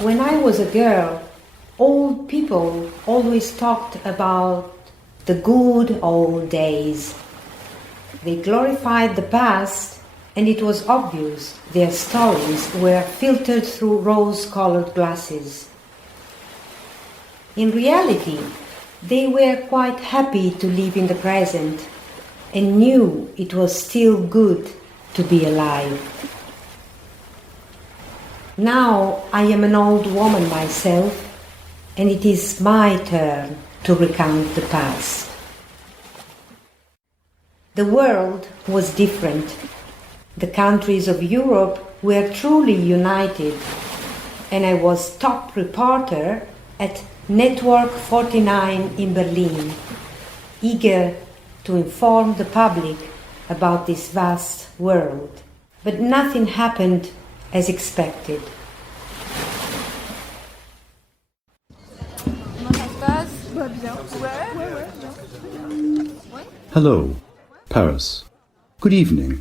When I was a girl, old people always talked about the good old days. They glorified the past, and it was obvious their stories were filtered through rose-colored glasses. In reality, they were quite happy to live in the present and knew it was still good to be alive. Now I am an old woman myself, and it is my turn to recount the past. The world was different. The countries of Europe were truly united, and I was top reporter at Network 49 in Berlin, eager to inform the public about this vast world. But nothing happened as expected. Hello, Paris. Good evening.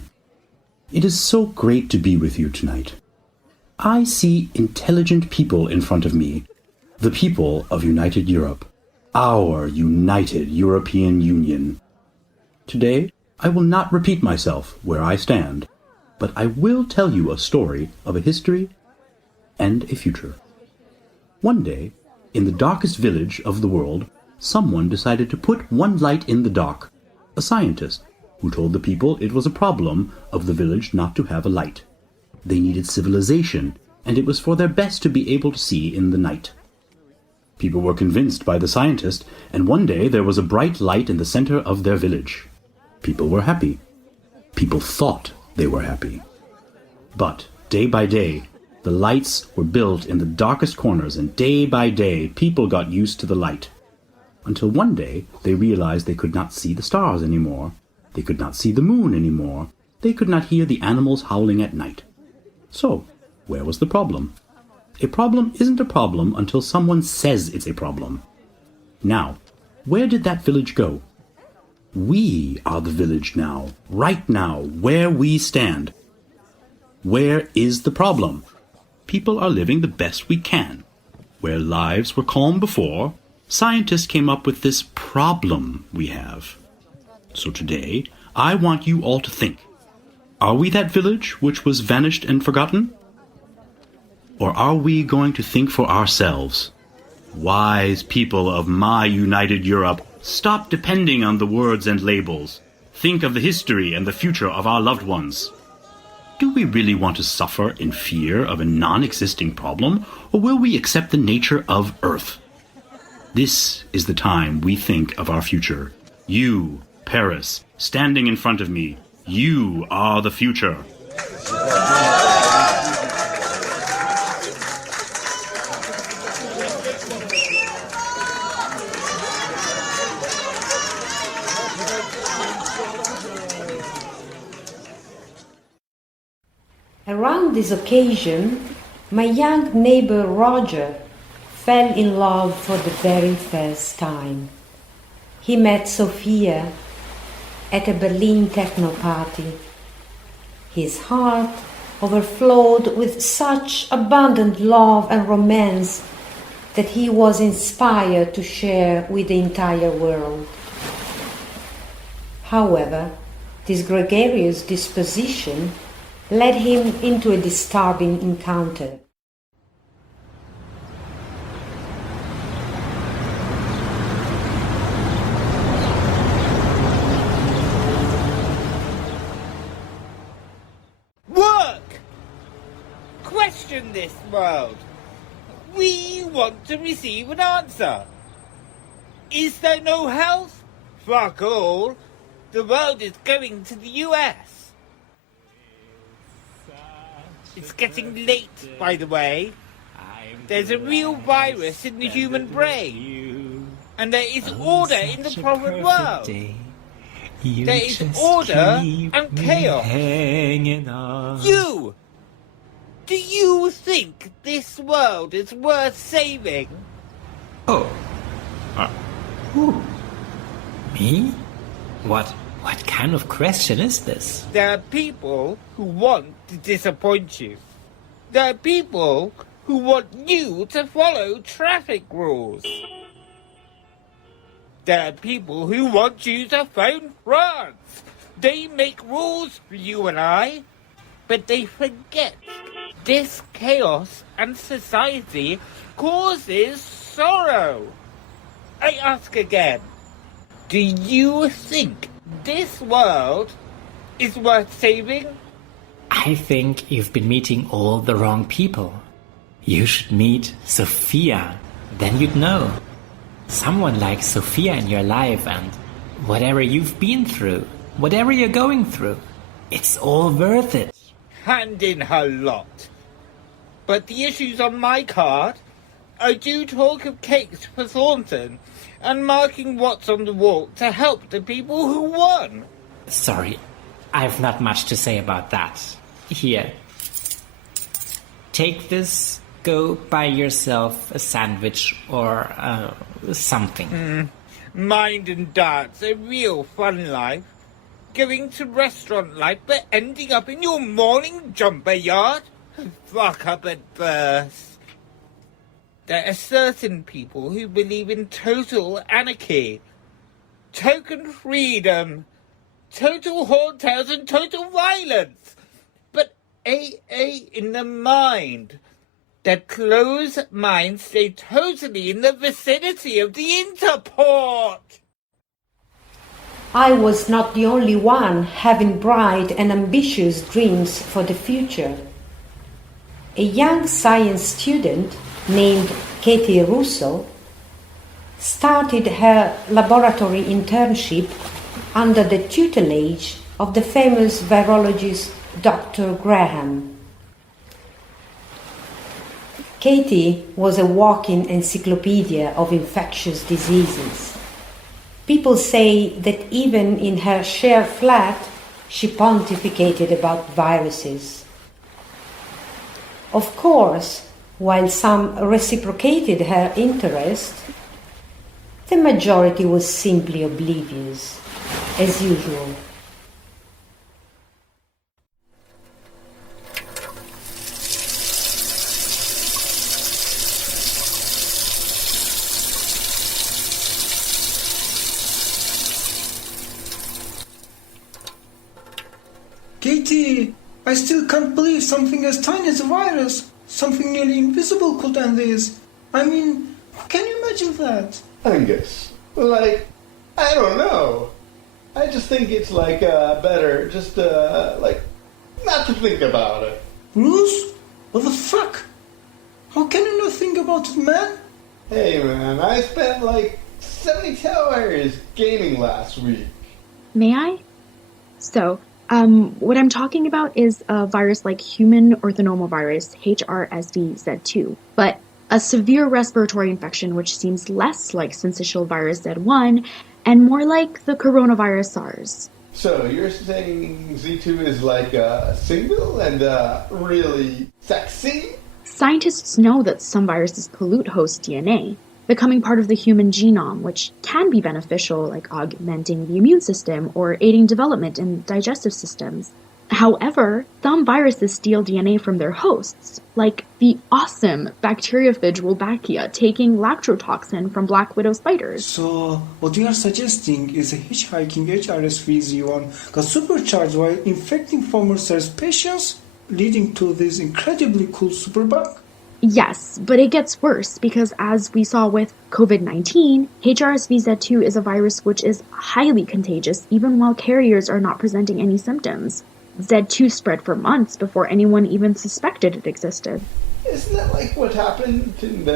It is so great to be with you tonight. I see intelligent people in front of me, the people of United Europe, our United European Union. Today, I will not repeat myself where I stand, but I will tell you a story of a history and a future. One day, in the darkest village of the world, someone decided to put one light in the dark, a scientist who told the people it was a problem of the village not to have a light. They needed civilization, and it was for their best to be able to see in the night. People were convinced by the scientist, and one day there was a bright light in the center of their village. People were happy. People thought they were happy. But day by day, the lights were built in the darkest corners, and day by day, people got used to the light. Until one day, they realized they could not see the stars anymore. They could not see the moon anymore. They could not hear the animals howling at night. So, where was the problem? A problem isn't a problem until someone says it's a problem. Now, where did that village go? We are the village now, right now, where we stand. Where is the problem? People are living the best we can. Where lives were calm before, scientists came up with this problem we have. So today, I want you all to think. Are we that village which was vanished and forgotten? Or are we going to think for ourselves? Wise people of my United Europe, stop depending on the words and labels. Think of the history and the future of our loved ones. Do we really want to suffer in fear of a non-existing problem, or will we accept the nature of Earth? This is the time we think of our future. You, Paris, standing in front of me, you are the future. Around this occasion, my young neighbor Roger fell in love for the very first time. He met Sophia at a Berlin techno party. His heart overflowed with such abundant love and romance that he was inspired to share with the entire world. However, this gregarious disposition led him into a disturbing encounter. Work! Question this world. We want to receive an answer. Is there no health? Fuck all. The world is going to the US. It's getting late, by the way. There's a real virus in the human brain. And there is order in the problem world. There is order and chaos. You! Do you think this world is worth saving? Oh. Who? Me? What kind of question is this? There are people who want to disappoint you. There are people who want you to follow traffic rules. There are people who want you to phone France. They make rules for you and I, but they forget this chaos and society causes sorrow. I ask again, do you think this world is worth saving? I think you've been meeting all the wrong people. You should meet Sophia. Then you'd know. Someone like Sophia in your life, and whatever you've been through, whatever you're going through, it's all worth it. Hand in her lot. But the issues on my card, I do talk of cakes for Thornton and marking what's on the wall to help the people who won. Sorry, I've not much to say about that. Here. Take this, go buy yourself a sandwich or something. Mind and dance, a real fun life. Going to restaurant life but ending up in your morning jumper yard? Fuck up at birth. There are certain people who believe in total anarchy, token freedom, total hotels and total violence. But AA in the mind. Their closed minds stay totally in the vicinity of the Interport. I was not the only one having bright and ambitious dreams for the future. A young science student named Katie Russo started her laboratory internship under the tutelage of the famous virologist Dr. Graham. Katie was a walking encyclopedia of infectious diseases. People say that even in her share flat, she pontificated about viruses. Of course, while some reciprocated her interest, the majority was simply oblivious, as usual. Katie, I still can't believe something as tiny as a virus, something nearly invisible, could end this. I mean, can you imagine that? Angus, I don't know. I just think it's better just not to think about it. Bruce? What the fuck? How can you not think about it, man? Hey man, I spent 72 hours gaming last week. May I? So, what I'm talking about is a virus like human orthonormalvirus, HRSV-Z2, but a severe respiratory infection which seems less like syncytial virus Z1 and more like the coronavirus SARS. So, you're saying Z2 is single and really sexy? Scientists know that some viruses pollute host DNA, becoming part of the human genome, which can be beneficial, like augmenting the immune system or aiding development in digestive systems. However, some viruses steal DNA from their hosts, like the awesome bacteriophage Wolbachia taking lactotoxin from black widow spiders. So, what you are suggesting is a hitchhiking HRSV-Z1 got supercharged while infecting former SARS patients, leading to this incredibly cool superbug? Yes, but it gets worse because as we saw with COVID-19, HRSV-Z2 is a virus which is highly contagious even while carriers are not presenting any symptoms. Z2 spread for months before anyone even suspected it existed. Isn't that what happened in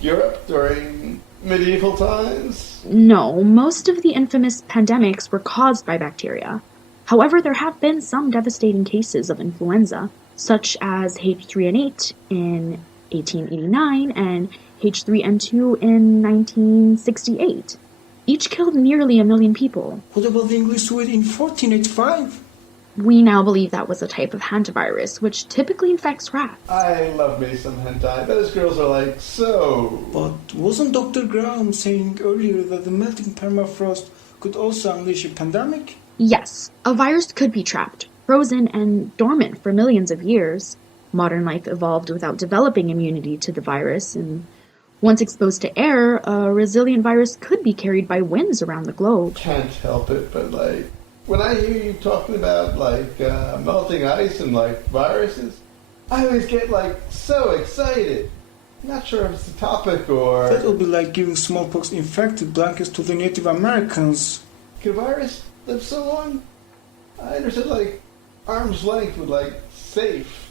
Europe during medieval times? No, most of the infamous pandemics were caused by bacteria. However, there have been some devastating cases of influenza, such as H3N8 in 1889 and H3N2 in 1968. Each killed nearly 1 million people. What about the English Swede in 1485? We now believe that was a type of hantavirus, which typically infects rats. I love me some hentai. Those girls are so... But wasn't Dr. Graham saying earlier that the melting permafrost could also unleash a pandemic? Yes, a virus could be trapped, frozen, and dormant for millions of years. Modern life evolved without developing immunity to the virus, and once exposed to air, a resilient virus could be carried by winds around the globe. Can't help it, but like, when I hear you talking about like melting ice and like viruses, I always get like so excited. Not sure if it's the topic or... That would be like giving smallpox infected blankets to the Native Americans. Could a virus live so long? I understood like arm's length would like safe.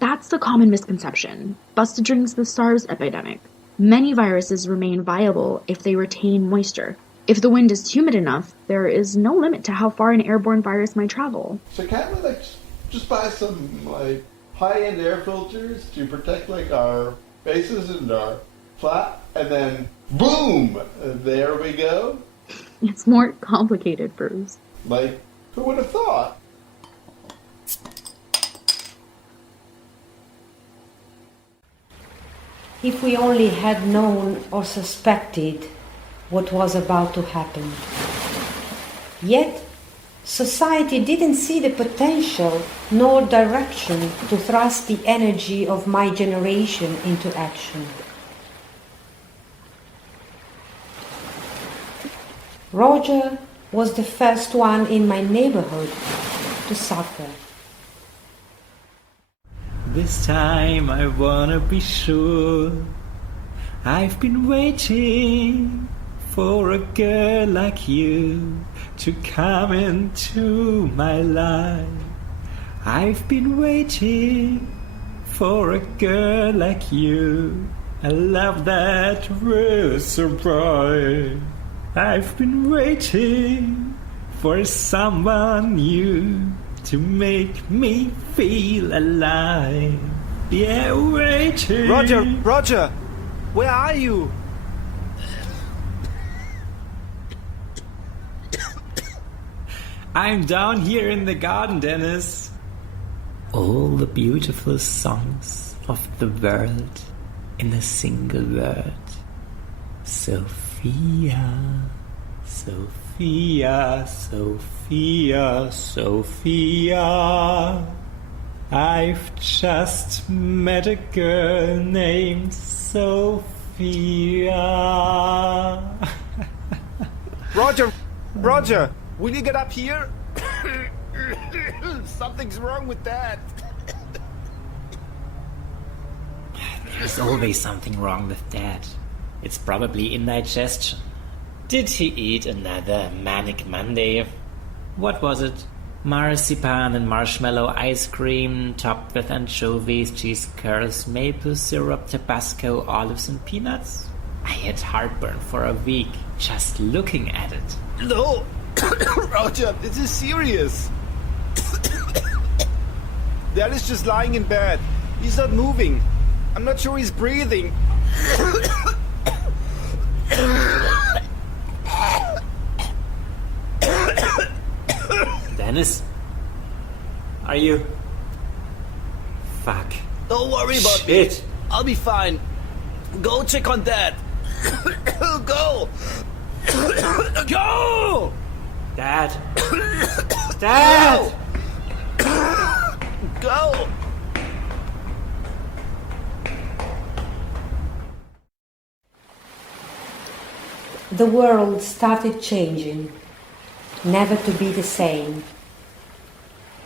That's the common misconception, busted during the SARS epidemic. Many viruses remain viable if they retain moisture. If the wind is humid enough, there is no limit to how far an airborne virus might travel. So can't we like just buy some like high-end air filters to protect like our faces and our flat, and then boom, there we go? It's more complicated, Bruce. Like, who would have thought? If we only had known or suspected what was about to happen. Yet, society didn't see the potential nor direction to thrust the energy of my generation into action. Roger was the first one in my neighborhood to suffer. This time I wanna be sure. I've been waiting for a girl like you to come into my life. I've been waiting for a girl like you. I love that will survive. I've been waiting for someone new to make me feel alive. Yeah, waiting. Roger, where are you? I'm down here in the garden, Dennis. All the beautiful songs of the world in a single word. Sophia, Sophia, Sophia, Sophia. I've just met a girl named Sophia. Roger, will you get up here? Something's wrong with that. There's always something wrong with Dad. It's probably indigestion. Did he eat another Manic Monday? What was it? Marzipan and marshmallow ice cream topped with anchovies, cheese curls, maple syrup, Tabasco, olives and peanuts? I had heartburn for a week just looking at it. No, Roger, this is serious. Dad is just lying in bed. He's not moving. I'm not sure he's breathing. Dennis? Are you... Fuck. Don't worry about Shit. me. I'll be fine. Go check on Dad. Go! Go! Dad! Dad! Go! The world started changing, never to be the same.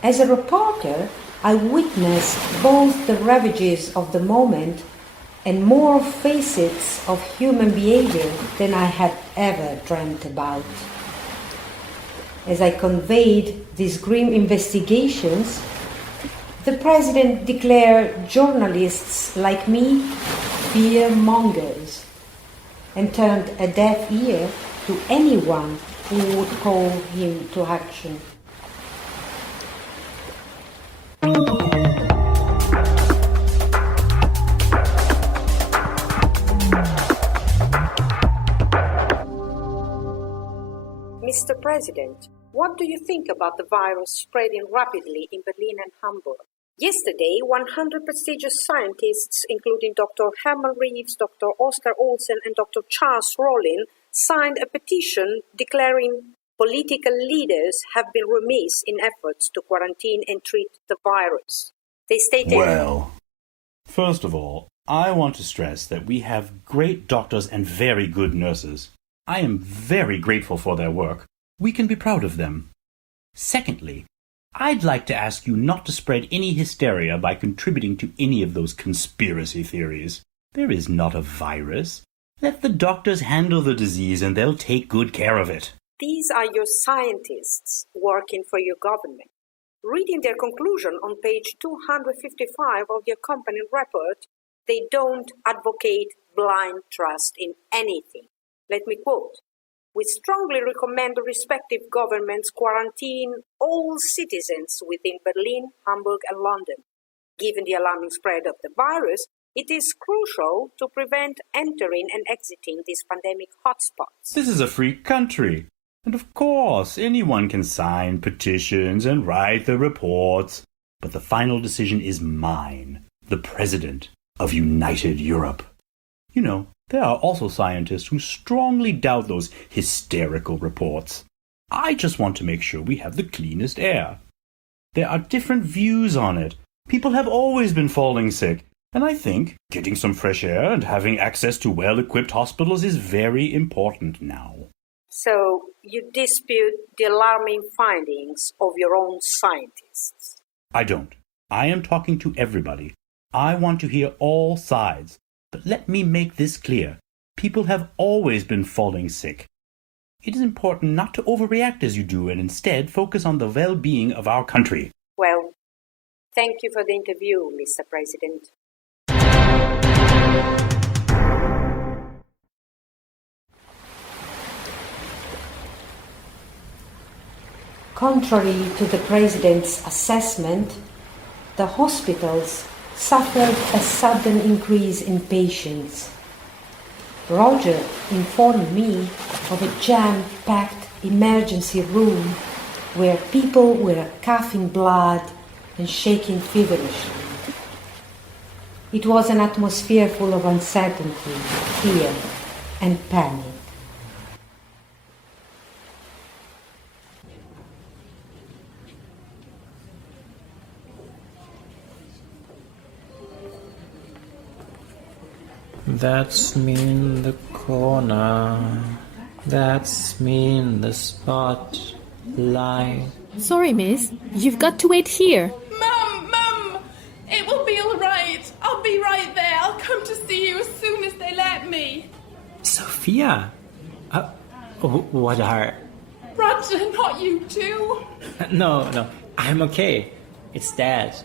As a reporter, I witnessed both the ravages of the moment and more facets of human behavior than I had ever dreamt about. As I conveyed these grim investigations, the president declared journalists like me fear-mongers and turned a deaf ear to anyone who would call him to action. Mr. President, what do you think about the virus spreading rapidly in Berlin and Hamburg? Yesterday, 100 prestigious scientists, including Dr. Herman Reeves, Dr. Oscar Olsen, and Dr. Charles Rollin, signed a petition declaring political leaders have been remiss in efforts to quarantine and treat the virus. They stated, Well, First of all, I want to stress that we have great doctors and very good nurses. I am very grateful for their work. We can be proud of them. Secondly, I'd like to ask you not to spread any hysteria by contributing to any of those conspiracy theories. There is not a virus. Let the doctors handle the disease and they'll take good care of it. These are your scientists working for your government. Reading their conclusion on page 255 of the accompanying report, they don't advocate blind trust in anything. Let me quote. We strongly recommend the respective governments quarantine all citizens within Berlin, Hamburg, and London. Given the alarming spread of the virus, it is crucial to prevent entering and exiting these pandemic hotspots. This is a free country. And of course, anyone can sign petitions and write the reports. But the final decision is mine, the President of United Europe. You know, there are also scientists who strongly doubt those hysterical reports. I just want to make sure we have the cleanest air. There are different views on it. People have always been falling sick, and I think getting some fresh air and having access to well-equipped hospitals is very important now. So, you dispute the alarming findings of your own scientists? I don't. I am talking to everybody. I want to hear all sides. But let me make this clear. People have always been falling sick. It is important not to overreact as you do and instead focus on the well-being of our country. Well, thank you for the interview, Mr. President. Contrary to the President's assessment, the hospitals suffered a sudden increase in patients. Roger informed me of a jam-packed emergency room where people were coughing blood and shaking feverishly. It was an atmosphere full of uncertainty, fear, and panic. That's me in the corner. That's me in the spotlight. Sorry, miss. You've got to wait here. Mum! It will be all right. I'll be right there. I'll come to see you as soon as they let me. Sophia? What are... Roger, not you too. No, I'm okay. It's Dad.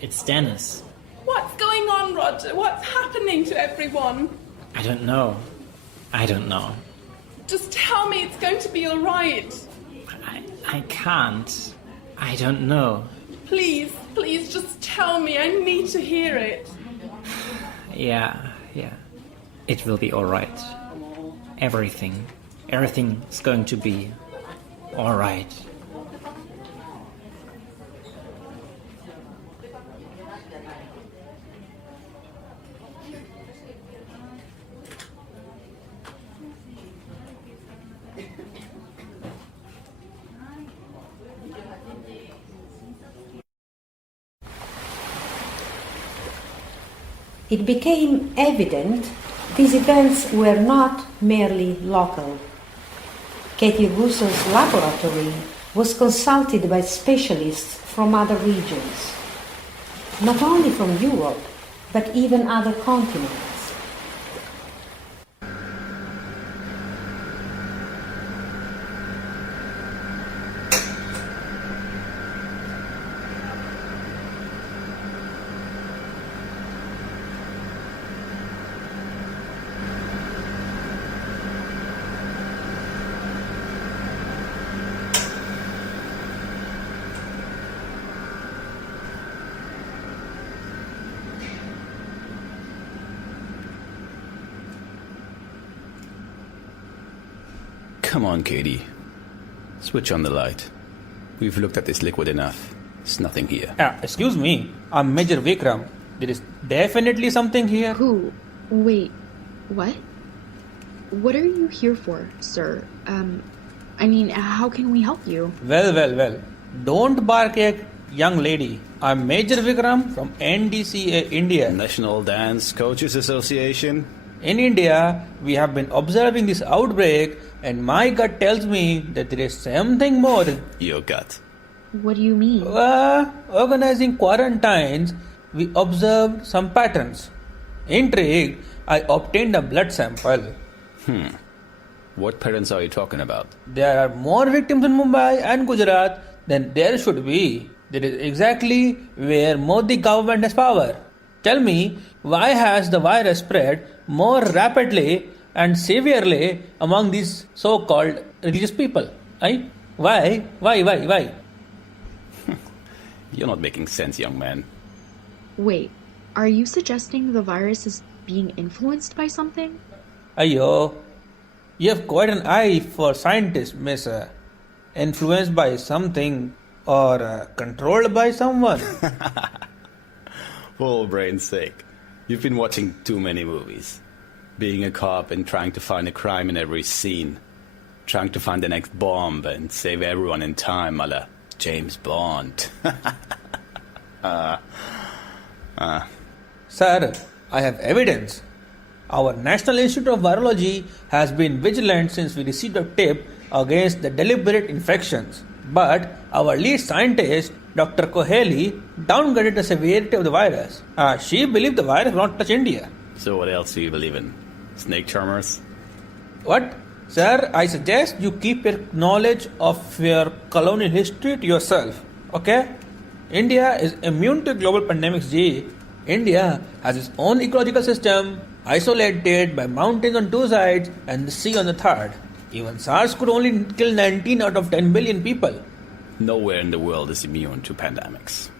It's Dennis. What's going on, Roger? What's happening to everyone? I don't know. Just tell me it's going to be all right. I can't. I don't know. Please, just tell me. I need to hear it. Yeah. It will be all right. Everything's going to be all right. It became evident these events were not merely local. Katie Russo's laboratory was consulted by specialists from other regions, not only from Europe, but even other continents. Come on, Katie. Switch on the light. We've looked at this liquid enough. There's nothing here. Excuse me. I'm Major Vikram. There is definitely something here. Who? Wait. What? What are you here for, sir? How can we help you? Well. Don't bark at young lady. I'm Major Vikram from NDCA India. National Dance Coaches Association. In India, we have been observing this outbreak, and my gut tells me that there is something more. Your gut. What do you mean? Organizing quarantines, we observed some patterns. Intrigued, I obtained a blood sample. What patterns are you talking about? There are more victims in Mumbai and Gujarat than there should be. That is exactly where Modi government has power. Tell me, why has the virus spread more rapidly and severely among these so-called religious people? Why? You're not making sense, young man. Wait, are you suggesting the virus is being influenced by something? Ayo, you have quite an eye for scientists, miss. Influenced by something or controlled by someone. For old brain's sake, you've been watching too many movies. Being a cop and trying to find a crime in every scene. Trying to find the next bomb and save everyone in time, a la James Bond. Sir, I have evidence. Our National Institute of Virology has been vigilant since we received a tip against the deliberate infections. But our lead scientist, Dr. Koheli, downgraded the severity of the virus. She believed the virus will not touch India. So what else do you believe in? Snake charmers? What? Sir, I suggest you keep your knowledge of your colonial history to yourself. Okay? India is immune to global pandemics, G. India has its own ecological system, isolated by mountains on two sides and the sea on the third. Even SARS could only kill 19 out of 10 billion people. Nowhere in the world is immune to pandemics.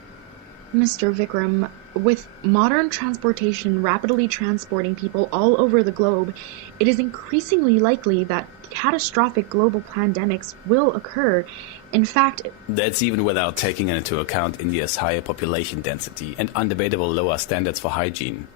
Mr. Vikram, with modern transportation rapidly transporting people all over the globe, it is increasingly likely that catastrophic global pandemics will occur. In fact, that's even without taking into account India's higher population density and undebatable lower standards for hygiene.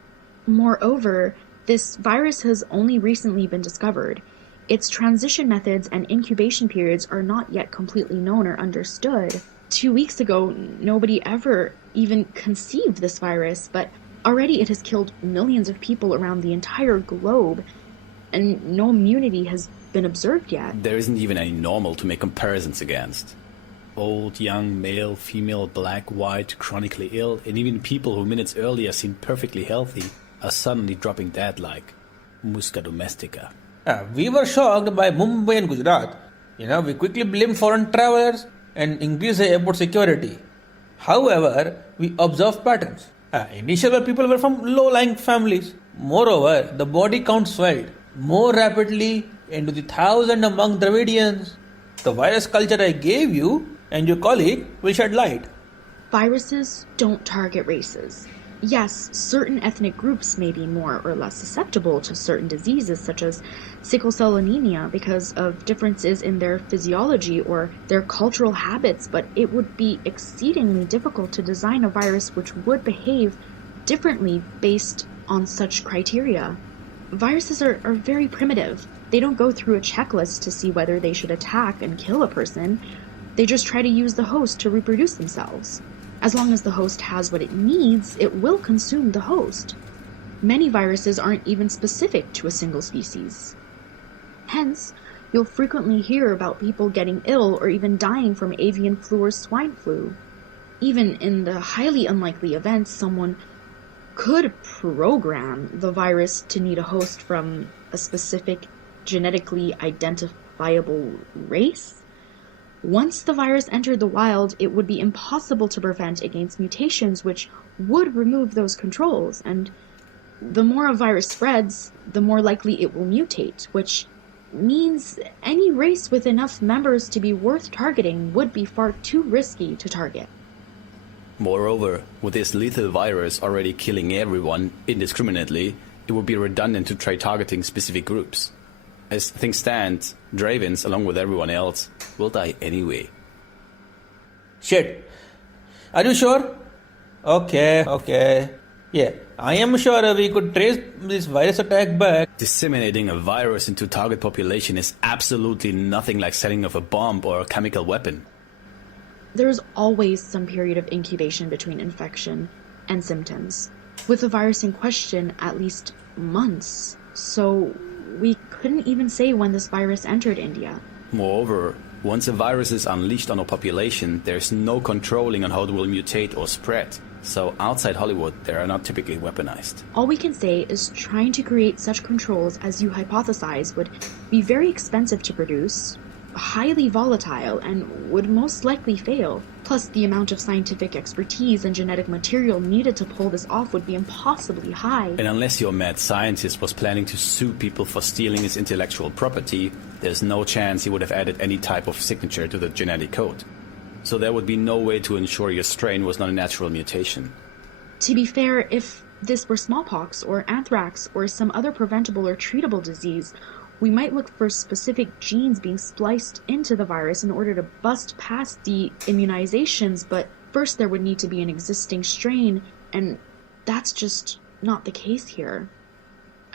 Moreover, this virus has only recently been discovered. Its transition methods and incubation periods are not yet completely known or understood. 2 weeks ago, nobody ever even conceived this virus, but already it has killed millions of people around the entire globe, and no immunity has been observed yet. There isn't even any normal to make comparisons against. Old, young, male, female, black, white, chronically ill, and even people who minutes earlier seemed perfectly healthy are suddenly dropping dead like musca domestica. We were shocked by Mumbai and Gujarat. We quickly blamed foreign travelers and increased the airport security. However, we observed patterns. Initially, people were from low-lying families. Moreover, the body count swelled more rapidly into the 1,000 among Dravidians. The virus culture I gave you and your colleague will shed light. Viruses don't target races. Yes, certain ethnic groups may be more or less susceptible to certain diseases such as sickle cell anemia because of differences in their physiology or their cultural habits, but it would be exceedingly difficult to design a virus which would behave differently based on such criteria. Viruses are very primitive. They don't go through a checklist to see whether they should attack and kill a person. They just try to use the host to reproduce themselves. As long as the host has what it needs, it will consume the host. Many viruses aren't even specific to a single species. Hence, you'll frequently hear about people getting ill or even dying from avian flu or swine flu. Even in the highly unlikely event someone could program the virus to need a host from a specific genetically identifiable race. Once the virus entered the wild, it would be impossible to prevent against mutations which would remove those controls, and the more a virus spreads, the more likely it will mutate, which means any race with enough members to be worth targeting would be far too risky to target. Moreover, with this lethal virus already killing everyone indiscriminately, it would be redundant to try targeting specific groups. As things stand, Dravens, along with everyone else, will die anyway. Shit. Are you sure? Okay. Yeah, I am sure we could trace this virus attack back. Disseminating a virus into target population is absolutely nothing like setting off a bomb or a chemical weapon. There's always some period of incubation between infection and symptoms. With the virus in question, at least months. So we couldn't even say when this virus entered India. Moreover, once a virus is unleashed on a population, there's no controlling on how it will mutate or spread. So outside Hollywood, they are not typically weaponized. All we can say is trying to create such controls as you hypothesize would be very expensive to produce, highly volatile, and would most likely fail. Plus, the amount of scientific expertise and genetic material needed to pull this off would be impossibly high. And unless your mad scientist was planning to sue people for stealing his intellectual property, there's no chance he would have added any type of signature to the genetic code. So there would be no way to ensure your strain was not a natural mutation. To be fair, if this were smallpox or anthrax or some other preventable or treatable disease, we might look for specific genes being spliced into the virus in order to bust past the immunizations, but first there would need to be an existing strain, and that's just not the case here.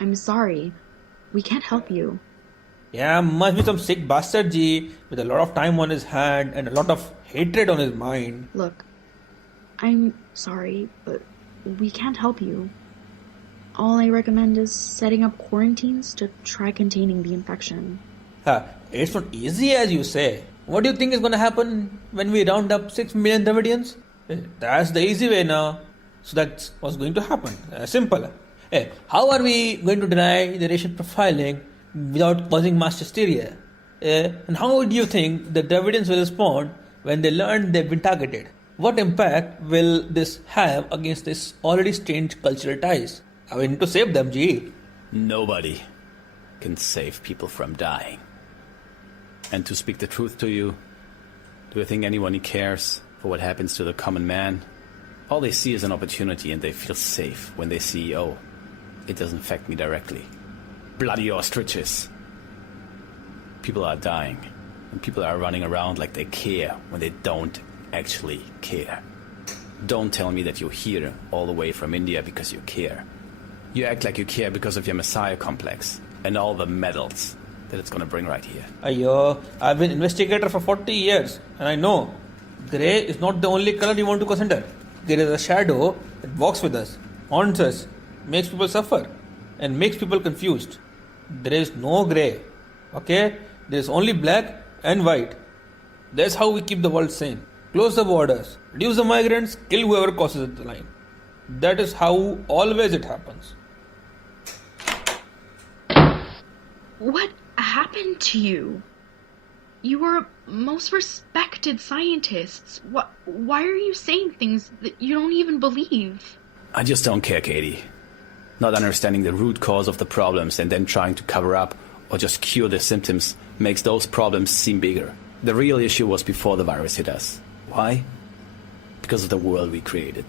I'm sorry. We can't help you. Yeah, must be some sick bastard G with a lot of time on his hand and a lot of hatred on his mind. Look, I'm sorry, but we can't help you. All I recommend is setting up quarantines to try containing the infection. It's not easy as you say. What do you think is going to happen when we round up 6 million Dravidians? That's the easy way now. So that's what's going to happen. Simple. How are we going to deny the racial profiling without causing mass hysteria? And how do you think the Dravidians will respond when they learn they've been targeted? What impact will this have against this already strained cultural ties? We need to save them, G. Nobody can save people from dying. And to speak the truth to you, do you think anyone cares for what happens to the common man? All they see is an opportunity and they feel safe when they see, oh, it doesn't affect me directly. Bloody ostriches. People are dying, and people are running around like they care when they don't actually care. Don't tell me that you're here all the way from India because you care. You act like you care because of your messiah complex and all the medals that it's gonna bring right here. Ayyo, I've been investigator for 40 years and I know grey is not the only color you want to consider. There is a shadow that walks with us, haunts us, makes people suffer and makes people confused. There is no grey, okay? There is only black and white. That's how we keep the world sane. Close the borders, reduce the migrants, kill whoever crosses the line. That is how always it happens. What happened to you? You were most respected scientists. Why are you saying things that you don't even believe? I just don't care, Katie. Not understanding the root cause of the problems and then trying to cover up or just cure the symptoms makes those problems seem bigger. The real issue was before the virus hit us. Why? Because of the world we created.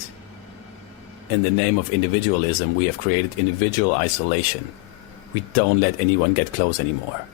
In the name of individualism, we have created individual isolation. We don't let anyone get close anymore.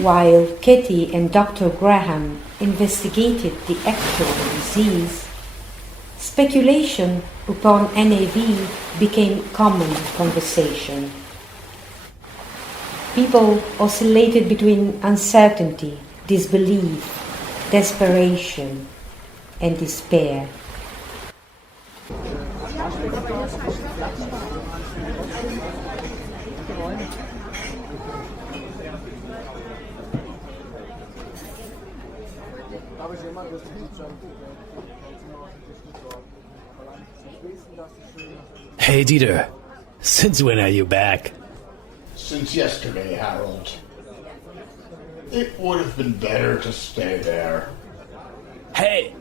While Katie and Dr. Graham investigated the actual disease, speculation upon NAV became common conversation. People oscillated between uncertainty, disbelief, desperation, and despair. Hey, Dieter. Since when are you back? Since yesterday, Harold. It would have been better to stay there. Hey,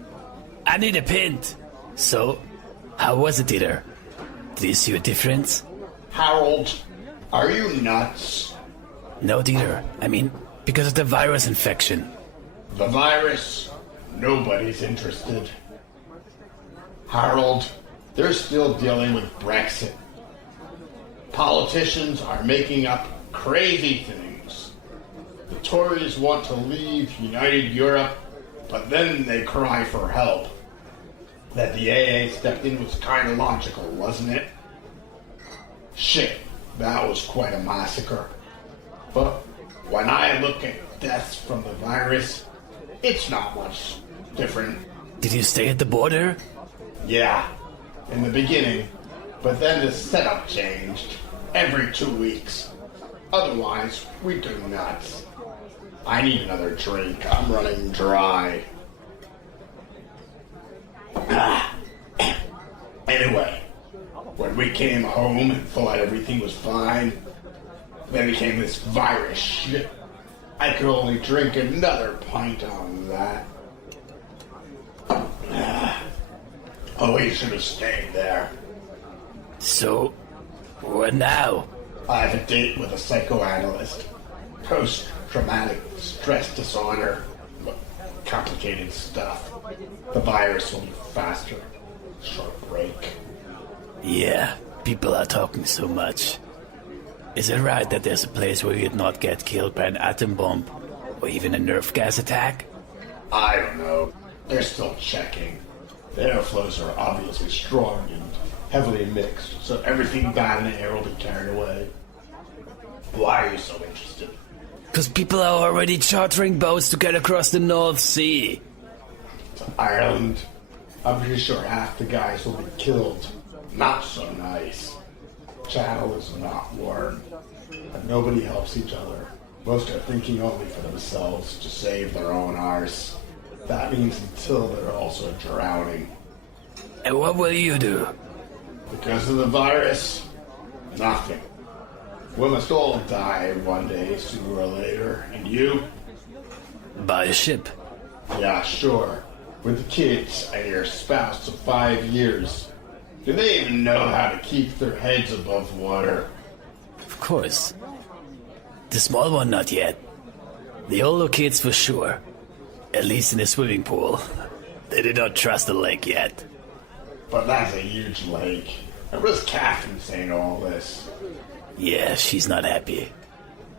I need a pint. So, how was it, Dieter? Did you see a difference? Harold, are you nuts? No, Dieter. I mean, because of the virus infection. The virus? Nobody's interested. Harold, they're still dealing with Brexit. Politicians are making up crazy things. The Tories want to leave United Europe, but then they cry for help. That the AA stepped in was kind of logical, wasn't it? Shit, that was quite a massacre. But when I look at deaths from the virus, it's not much different. Did you stay at the border? Yeah, in the beginning. But then the setup changed every 2 weeks. Otherwise, we go nuts. I need another drink. I'm running dry. Anyway, when we came home and thought everything was fine, then came this virus shit. I could only drink another pint on that. Oh, we should have stayed there. So, what now? I have a date with a psychoanalyst. Post-traumatic stress disorder. Complicated stuff. The virus will be faster. Short break. Yeah, people are talking so much. Is it right that there's a place where you'd not get killed by an atom bomb or even a nerve gas attack? I don't know. They're still checking. The airflows are obviously strong and heavily mixed, so everything bad in the air will be carried away. Why are you so interested? Because people are already chartering boats to get across the North Sea. To Ireland, I'm pretty sure half the guys will be killed. Not so nice. Channel is not warm, and nobody helps each other. Most are thinking only for themselves to save their own arse. That means until they're also drowning. And what will you do? Because of the virus? Nothing. We must all die one day, sooner or later. And you? By a ship. Yeah, sure. With the kids and your spouse of 5 years. Do they even know how to keep their heads above water? Of course. The small one, not yet. The older kids, for sure. At least in the swimming pool. They do not trust the lake yet. But that's a huge lake. And where's Catherine saying all this? Yeah, she's not happy.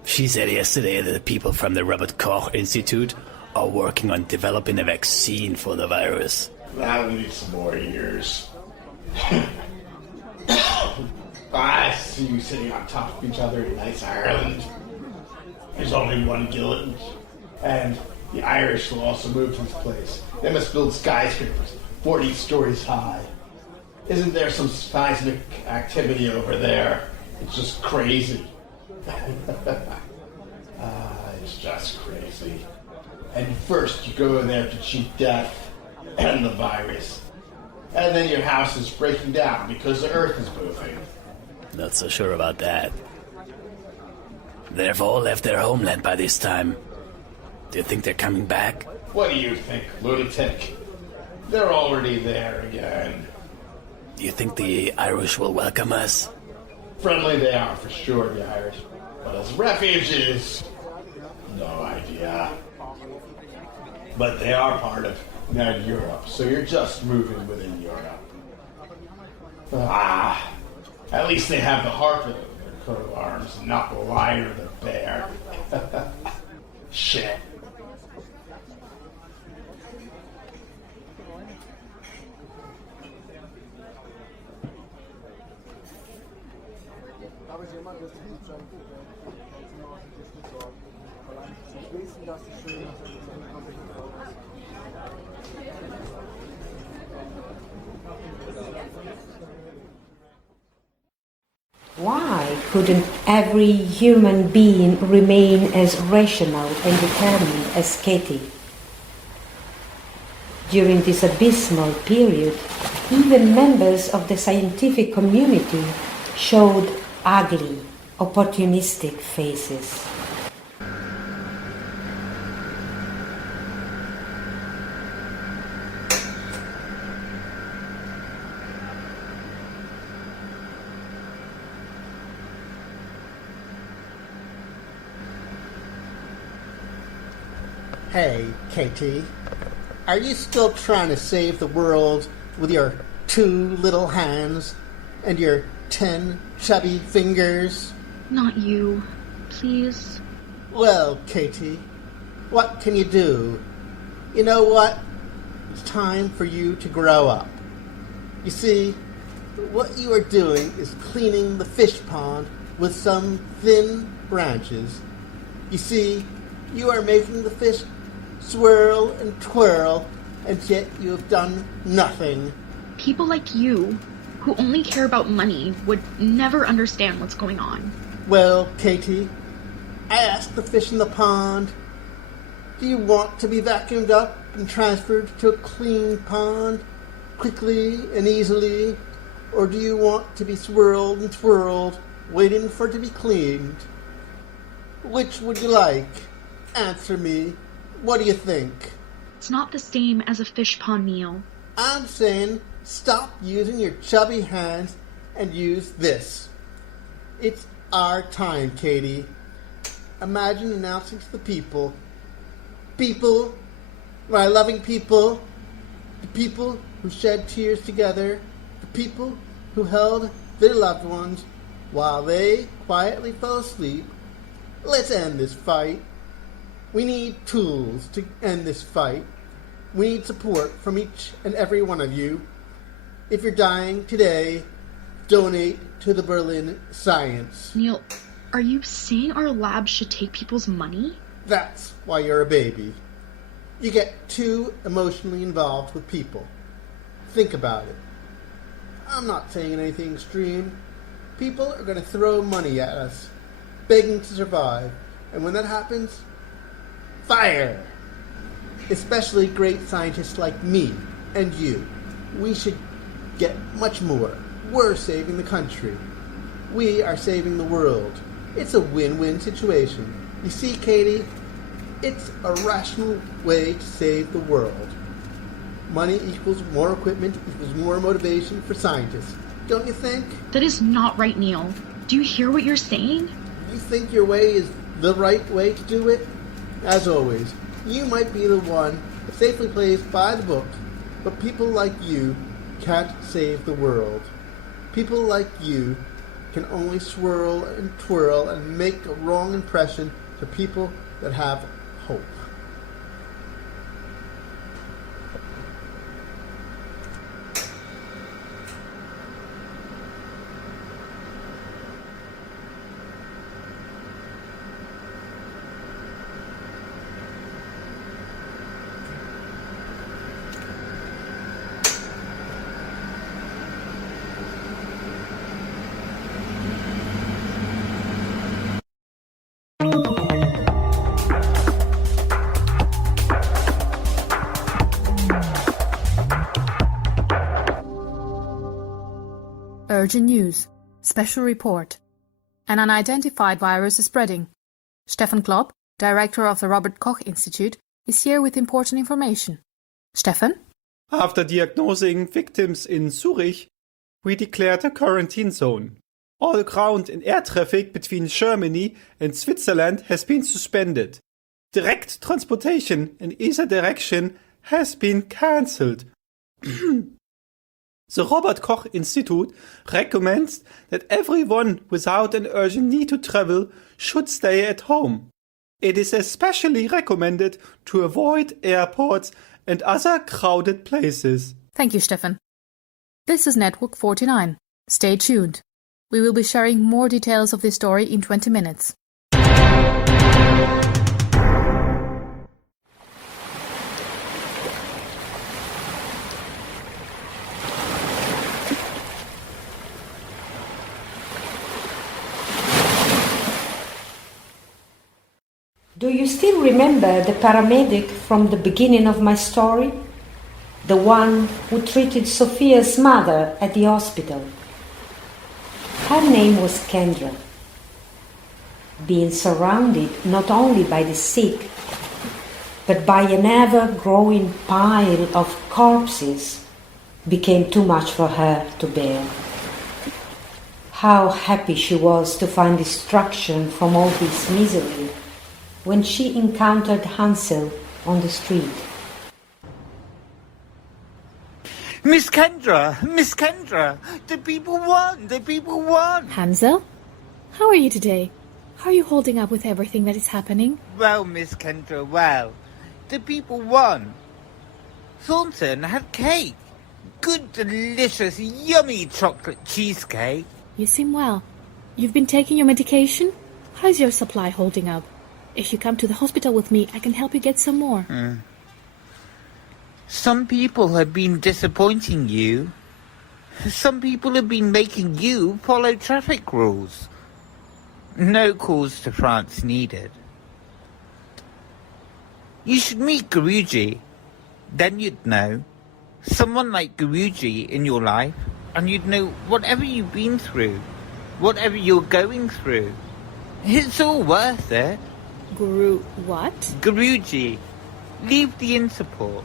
She said yesterday that the people from the Robert Koch Institute are working on developing a vaccine for the virus. That'll need some more years. I see you sitting on top of each other in nice Ireland. There's only one Gillen. And the Irish will also move to this place. They must build skyscrapers 40 stories high. Isn't there some seismic activity over there? It's just crazy. It's just crazy. And first you go in there to cheat death and the virus. And then your house is breaking down because the earth is moving. Not so sure about that. They've all left their homeland by this time. Do you think they're coming back? What do you think, lunatic? They're already there again. Do you think the Irish will welcome us? Friendly they are, for sure, the Irish. But as refugees, no idea. But they are part of United Europe, so you're just moving within Europe. At least they have the harp in their coat of arms, and not the lion or the bear. Shit. Why couldn't every human being remain as rational and determined as Katie? During this abysmal period, even members of the scientific community showed ugly, opportunistic faces. Hey, Katie. Are you still trying to save the world with your 2 little hands and your 10 chubby fingers? Not you. Please. Well, Katie, what can you do? You know what? It's time for you to grow up. You see, what you are doing is cleaning the fish pond with some thin branches. You see, you are making the fish swirl and twirl, and yet you have done nothing. People like you, who only care about money, would never understand what's going on. Well, Katie, I asked the fish in the pond, do you want to be vacuumed up and transferred to a clean pond quickly and easily, or do you want to be swirled and twirled, waiting for it to be cleaned? Which would you like? Answer me. What do you think? It's not the same as a fish pond, Neil. I'm saying stop using your chubby hands and use this. It's our time, Katie. Imagine announcing to the people, my loving people, the people who shed tears together, the people who held their loved ones while they quietly fell asleep. Let's end this fight. We need tools to end this fight. We need support from each and every one of you. If you're dying today, donate to the Berlin Science. Neil, are you saying our lab should take people's money? That's why you're a baby. You get too emotionally involved with people. Think about it. I'm not saying anything extreme. People are going to throw money at us, begging to survive. And when that happens, fire! Especially great scientists like me and you. We should get much more. We're saving the country. We are saving the world. It's a win-win situation. You see, Katie, it's a rational way to save the world. Money equals more equipment equals more motivation for scientists. Don't you think? That is not right, Neil. Do you hear what you're saying? You think your way is the right way to do it? As always, you might be the one that safely plays by the book, but people like you can't save the world. People like you can only swirl and twirl and make a wrong impression to people that have hope. Urgent news. Special report. An unidentified virus is spreading. Stefan Klopp, director of the Robert Koch Institute, is here with important information. Stefan? After diagnosing victims in Zurich, we declared a quarantine zone. All ground and air traffic between Germany and Switzerland has been suspended. Direct transportation in either direction has been cancelled. The Robert Koch Institute recommends that everyone without an urgent need to travel should stay at home. It is especially recommended to avoid airports and other crowded places. Thank you, Stefan. This is Network 49. Stay tuned. We will be sharing more details of this story in 20 minutes. Do you still remember the paramedic from the beginning of my story? The one who treated Sophia's mother at the hospital. Her name was Kendra. Being surrounded not only by the sick, but by an ever-growing pile of corpses became too much for her to bear. How happy she was to find distraction from all this misery when she encountered Hansel on the street. Miss Kendra, the people won. Hansel, how are you today? How are you holding up with everything that is happening? Well, Miss Kendra, well, the people won. Thornton had cake. Good, delicious, yummy chocolate cheesecake. You seem well. You've been taking your medication? How's your supply holding up? If you come to the hospital with me, I can help you get some more. Some people have been disappointing you. Some people have been making you follow traffic rules. No calls to France needed. You should meet Guruji. Then you'd know. Someone like Guruji in your life, and you'd know whatever you've been through, whatever you're going through. It's all worth it. Guru what? Guruji. Leave the in support.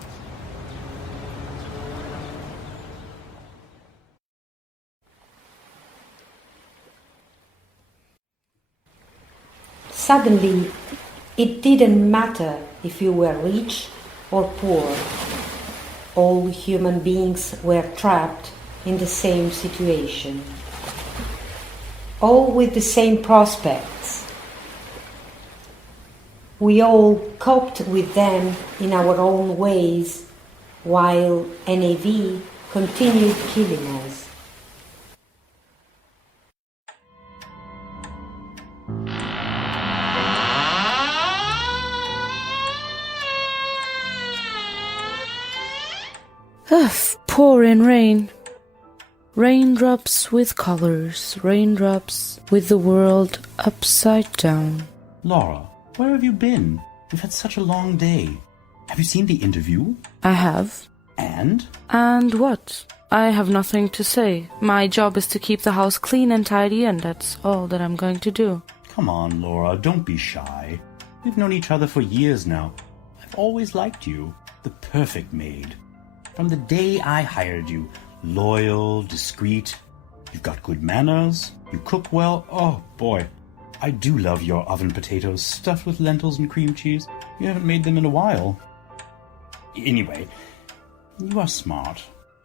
Suddenly, it didn't matter if you were rich or poor. All human beings were trapped in the same situation, all with the same prospects. We all coped with them in our own ways, while NAV continued killing us. Pouring rain. Raindrops with colors, raindrops with the world upside down. Laura, where have you been? We've had such a long day. Have you seen the interview? I have. And? And what? I have nothing to say. My job is to keep the house clean and tidy, and that's all that I'm going to do. Come on, Laura, don't be shy. We've known each other for years now. I've always liked you. The perfect maid. From the day I hired you. Loyal, discreet. You've got good manners. You cook well. Oh, boy. I do love your oven potatoes stuffed with lentils and cream cheese. You haven't made them in a while. Anyway, you are smart.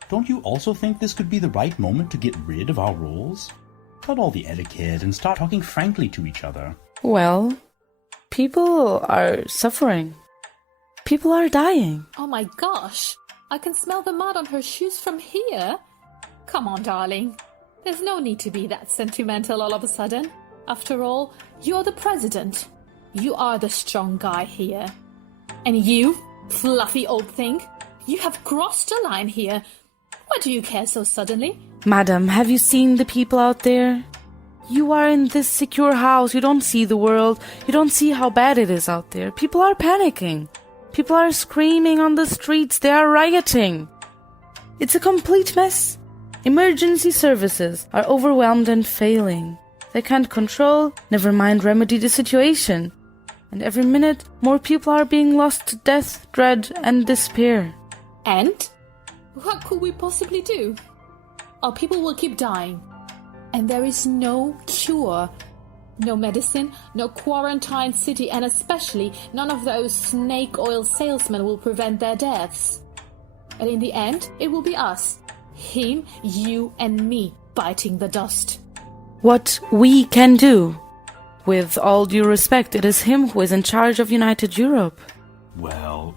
Don't you also think this could be the right moment to get rid of our roles? Cut all the etiquette and start talking frankly to each other. Well, people are suffering. People are dying. Oh my gosh! I can smell the mud on her shoes from here. Come on, darling. There's no need to be that sentimental all of a sudden. After all, you're the president. You are the strong guy here. And you, fluffy old thing, you have crossed a line here. Why do you care so suddenly? Madam, have you seen the people out there? You are in this secure house. You don't see the world. You don't see how bad it is out there. People are panicking. People are screaming on the streets. They are rioting. It's a complete mess. Emergency services are overwhelmed and failing. They can't control, never mind remedy the situation. And every minute, more people are being lost to death, dread, and despair. And? What could we possibly do? Our people will keep dying. And there is no cure. No medicine, no quarantine city, and especially none of those snake oil salesmen will prevent their deaths. And in the end, it will be us. Him, you, and me biting the dust. What we can do? With all due respect, it is him who is in charge of United Europe. Well,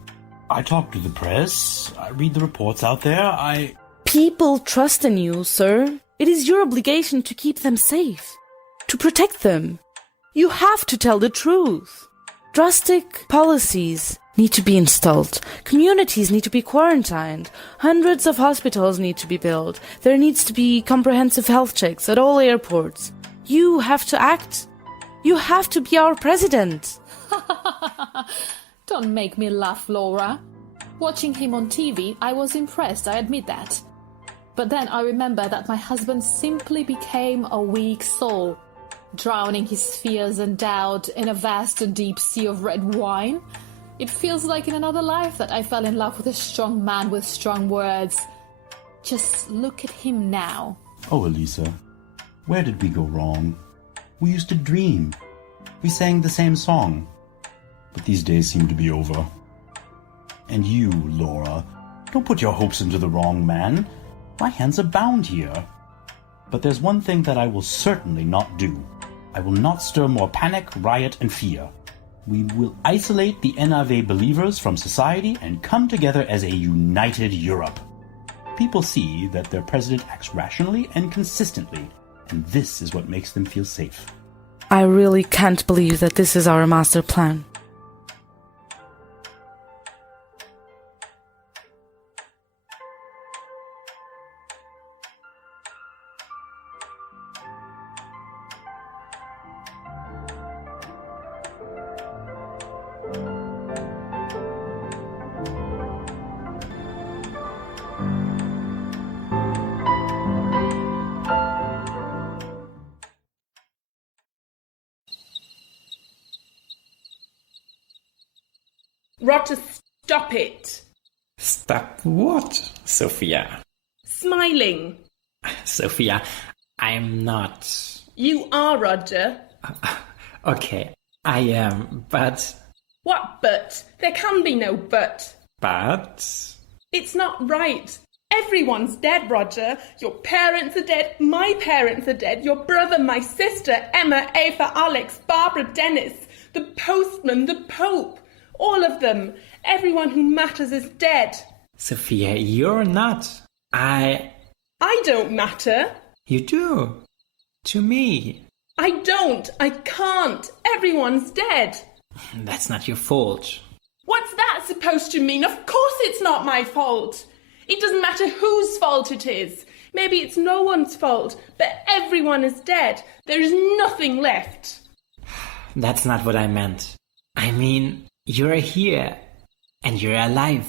I talk to the press. I read the reports out there. People trust in you, sir. It is your obligation to keep them safe. To protect them. You have to tell the truth. Drastic policies need to be installed. Communities need to be quarantined. Hundreds of hospitals need to be built. There needs to be comprehensive health checks at all airports. You have to act. You have to be our president. Don't make me laugh, Laura. Watching him on TV, I was impressed, I admit that. But then I remember that my husband simply became a weak soul, drowning his fears and doubt in a vast and deep sea of red wine. It feels like in another life that I fell in love with a strong man with strong words. Just look at him now. Oh, Elisa, where did we go wrong? We used to dream. We sang the same song. But these days seem to be over. And you, Laura, don't put your hopes into the wrong man. My hands are bound here. But there's one thing that I will certainly not do. I will not stir more panic, riot, and fear. We will isolate the NRV believers from society and come together as a united Europe. People see that their president acts rationally and consistently, and this is what makes them feel safe. I really can't believe that this is our master plan. Roger, stop it. Stop what, Sophia? Smiling. Sophia, I'm not. You are, Roger. Okay, I am, but... What but? There can be no but. But? It's not right. Everyone's dead, Roger. Your parents are dead, my parents are dead, your brother, my sister, Emma, Ava, Alex, Barbara, Dennis, the postman, the Pope. All of them. Everyone who matters is dead. Sophia, you're not. I don't matter. You do. To me. I don't. I can't. Everyone's dead. That's not your fault. What's that supposed to mean? Of course it's not my fault. It doesn't matter whose fault it is. Maybe it's no one's fault, but everyone is dead. There is nothing left. That's not what I meant. I mean, you're here, and you're alive,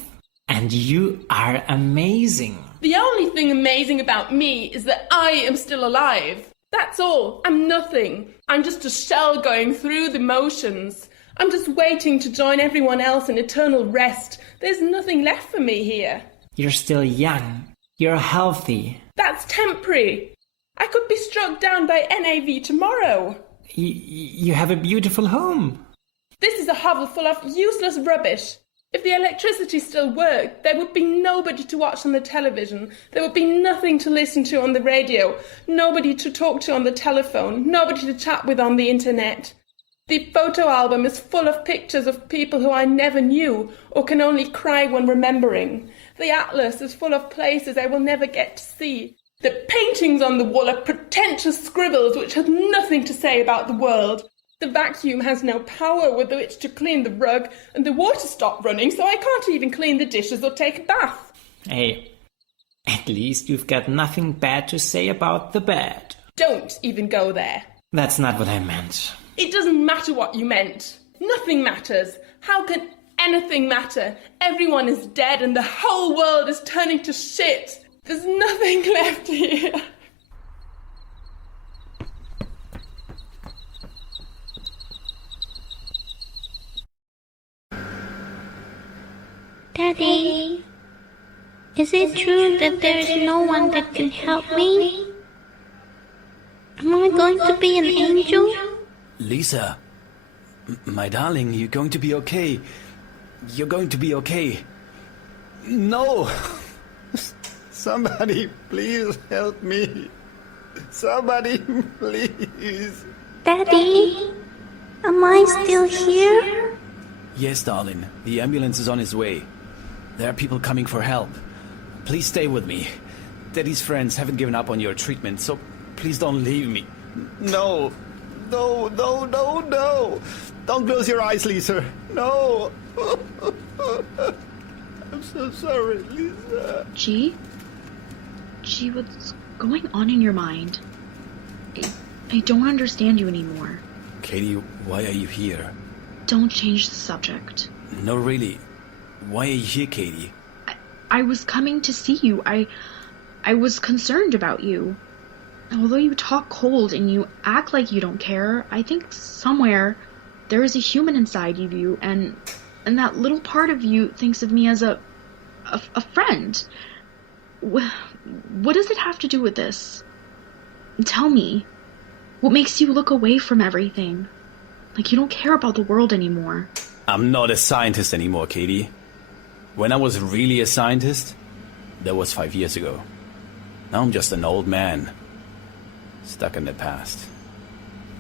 and you are amazing. The only thing amazing about me is that I am still alive. That's all. I'm nothing. I'm just a shell going through the motions. I'm just waiting to join everyone else in eternal rest. There's nothing left for me here. You're still young. You're healthy. That's temporary. I could be struck down by NAV tomorrow. You have a beautiful home. This is a hovel full of useless rubbish. If the electricity still worked, there would be nobody to watch on the television. There would be nothing to listen to on the radio, nobody to talk to on the telephone, nobody to chat with on the internet. The photo album is full of pictures of people who I never knew or can only cry when remembering. The atlas is full of places I will never get to see. The paintings on the wall are pretentious scribbles which have nothing to say about the world. The vacuum has no power with which to clean the rug, and the water stopped running, so I can't even clean the dishes or take a bath. Hey, at least you've got nothing bad to say about the bed. Don't even go there. That's not what I meant. It doesn't matter what you meant. Nothing matters. How can anything matter? Everyone is dead and the whole world is turning to shit. There's nothing left here. Daddy, is it true that there's no one that can help me? Am I going to be an angel? Lisa, my darling, you're going to be okay. You're going to be okay. No! Somebody, please help me. Somebody, please. Daddy, am I still here? Yes, darling. The ambulance is on its way. There are people coming for help. Please stay with me. Daddy's friends haven't given up on your treatment, so please don't leave me. No. No, no, no, no. Don't close your eyes, Lisa. No. I'm so sorry, Lisa. G, what's going on in your mind? I don't understand you anymore. Katie, why are you here? Don't change the subject. No, really. Why are you here, Katie? I was coming to see you. I was concerned about you. Although you talk cold and you act like you don't care, I think somewhere there is a human inside of you, and that little part of you thinks of me as a friend. What does it have to do with this? Tell me. What makes you look away from everything? Like you don't care about the world anymore. I'm not a scientist anymore, Katie. When I was really a scientist, that was 5 years ago. Now I'm just an old man, stuck in the past.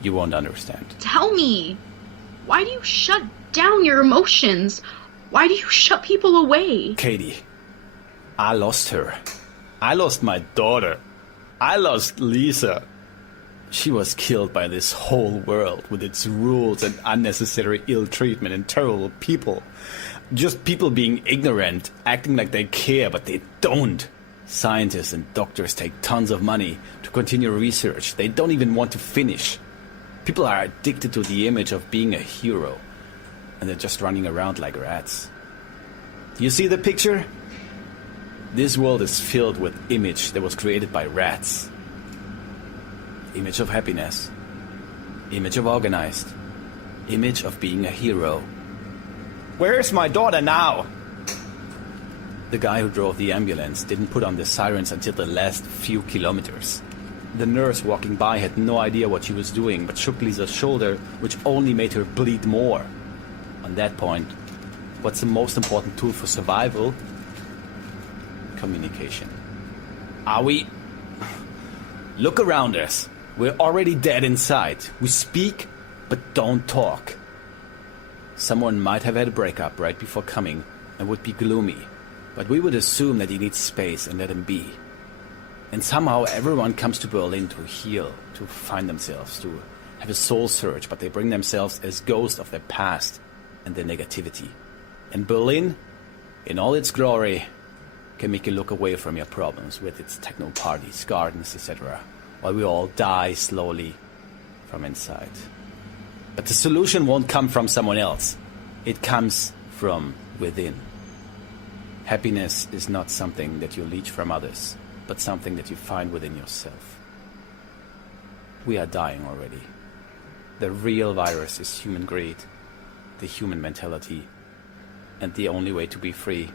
You won't understand. Tell me, why do you shut down your emotions? Why do you shut people away? Katie, I lost her. I lost my daughter. I lost Lisa. She was killed by this whole world with its rules and unnecessary ill treatment and terrible people. Just people being ignorant, acting like they care, but they don't. Scientists and doctors take tons of money to continue research they don't even want to finish. People are addicted to the image of being a hero, and they're just running around like rats. You see the picture? This world is filled with image that was created by rats. Image of happiness. Image of organized. Image of being a hero. Where's my daughter now? The guy who drove the ambulance didn't put on the sirens until the last few kilometers. The nurse walking by had no idea what she was doing, but shook Lisa's shoulder, which only made her bleed more. On that point, what's the most important tool for survival? Communication. Are we... Look around us. We're already dead inside. We speak, but don't talk. Someone might have had a breakup right before coming and would be gloomy, but we would assume that he needs space and let him be. And somehow everyone comes to Berlin to heal, to find themselves, to have a soul search, but they bring themselves as ghosts of their past and their negativity. And Berlin, in all its glory, can make you look away from your problems with its techno parties, gardens, etc., while we all die slowly from inside. But the solution won't come from someone else. It comes from within. Happiness is not something that you leech from others, but something that you find within yourself. We are dying already. The real virus is human greed, the human mentality, and the only way to be free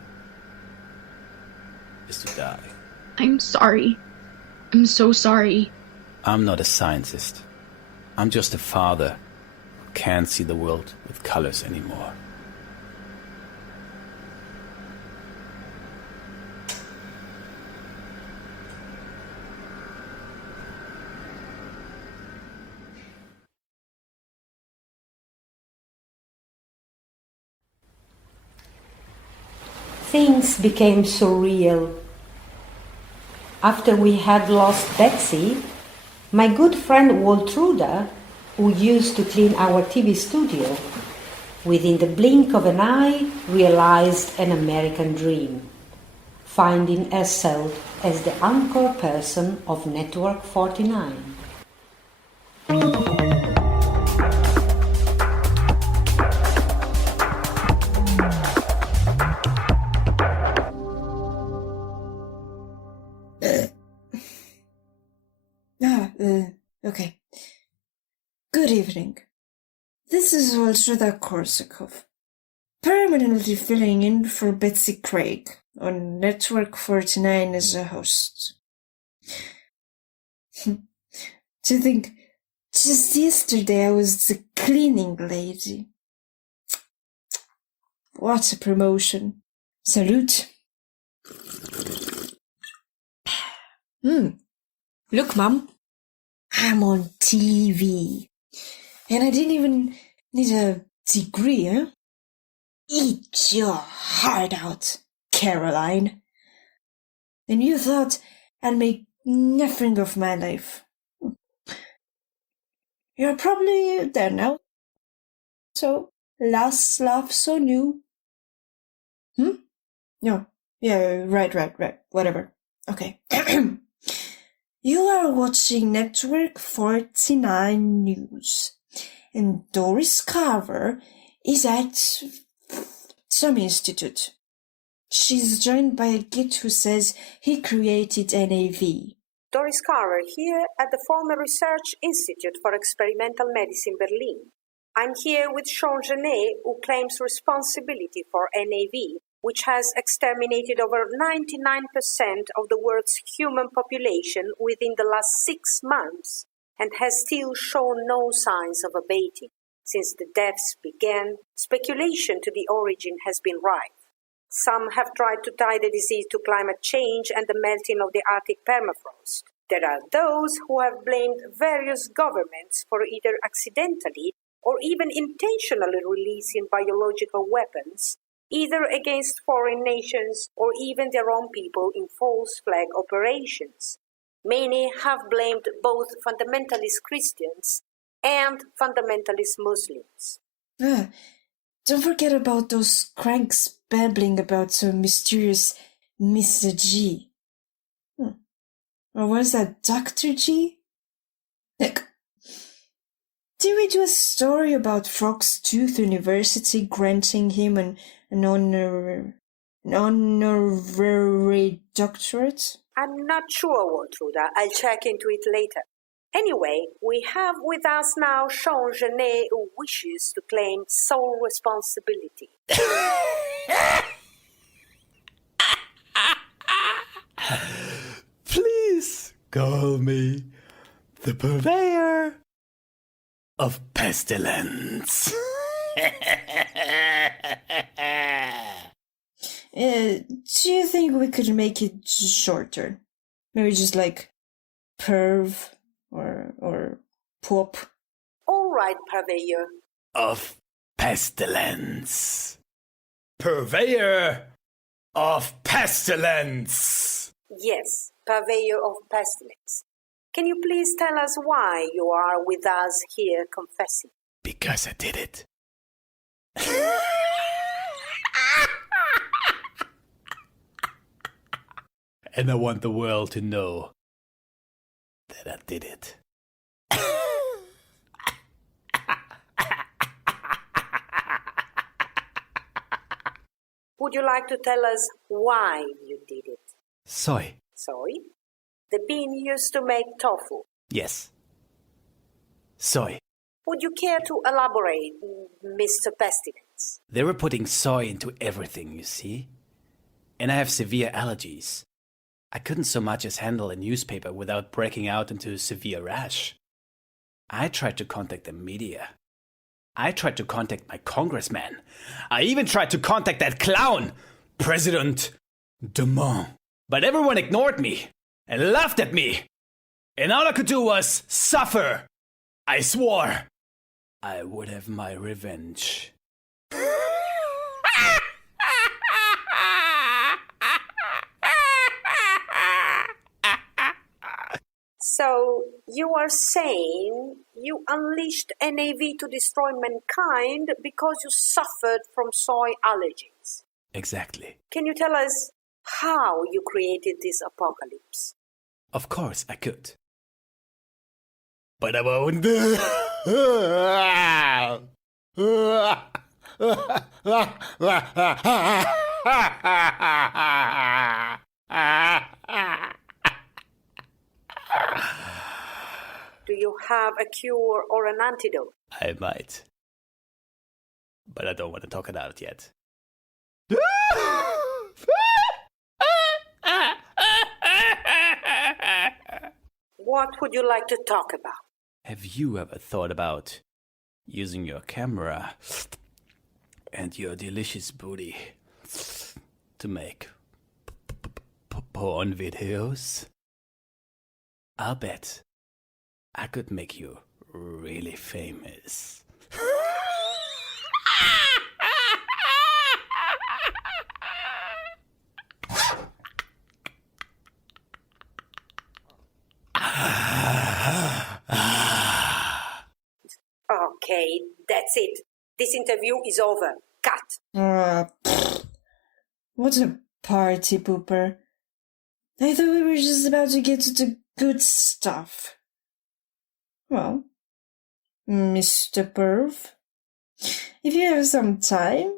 is to die. I'm sorry. I'm so sorry. I'm not a scientist. I'm just a father who can't see the world with colors anymore. Things became surreal. After we had lost Betsy, my good friend Waltruda, who used to clean our TV studio, within the blink of an eye realized an American dream, finding herself as the anchor person of Network 49. Okay. Good evening. This is Waltruda Korsakov, permanently filling in for Betsy Craig on Network 49 as a host. To think, just yesterday I was the cleaning lady. What a promotion. Salute. Look, Mum. I'm on TV. And I didn't even need a degree, huh? Eat your heart out, Caroline. And you thought I'd make nothing of my life. You're probably there now. So, last laughs on you. No. Yeah, right. Whatever. Okay. You are watching Network 49 News, and Doris Carver is at some institute. She's joined by a kid who says he created NAV. Doris Carver here at the former Research Institute for Experimental Medicine, Berlin. I'm here with Sean Genet, who claims responsibility for NAV, which has exterminated over 99% of the world's human population within the last 6 months, and has still shown no signs of abating. Since the deaths began, speculation to the origin has been rife. Some have tried to tie the disease to climate change and the melting of the Arctic permafrost. There are those who have blamed various governments for either accidentally or even intentionally releasing biological weapons, either against foreign nations or even their own people in false flag operations. Many have blamed both fundamentalist Christians and fundamentalist Muslims. Don't forget about those cranks babbling about some mysterious Mr. G. Or was that Dr. G? Look, did we do a story about Frogstooth University granting him an honorary doctorate? I'm not sure, Waltruda. I'll check into it later. Anyway, we have with us now Jean Genet, who wishes to claim sole responsibility. Please call me the purveyor of pestilence. Do you think we could make it shorter? Maybe just like perv or pop? All right, purveyor. Of pestilence. Purveyor of pestilence. Yes, purveyor of pestilence. Can you please tell us why you are with us here confessing? Because I did it. And I want the world to know that I did it. Would you like to tell us why you did it? Soy. Soy? The bean used to make tofu. Yes. Soy. Would you care to elaborate, Mr. Pestilence? They were putting soy into everything, you see? And I have severe allergies. I couldn't so much as handle a newspaper without breaking out into a severe rash. I tried to contact the media. I tried to contact my congressman. I even tried to contact that clown, President Dumont. But everyone ignored me and laughed at me. And all I could do was suffer. I swore I would have my revenge. So, you are saying you unleashed NAV to destroy mankind because you suffered from soy allergies? Exactly. Can you tell us how you created this apocalypse? Of course I could. But I won't. Do you have a cure or an antidote? I might. But I don't want to talk about it yet. What would you like to talk about? Have you ever thought about using your camera and your delicious booty to make porn videos? I'll bet I could make you really famous. Okay, that's it. This interview is over. Cut. What a party pooper. I thought we were just about to get to the good stuff. Well, Mr. Perv, if you have some time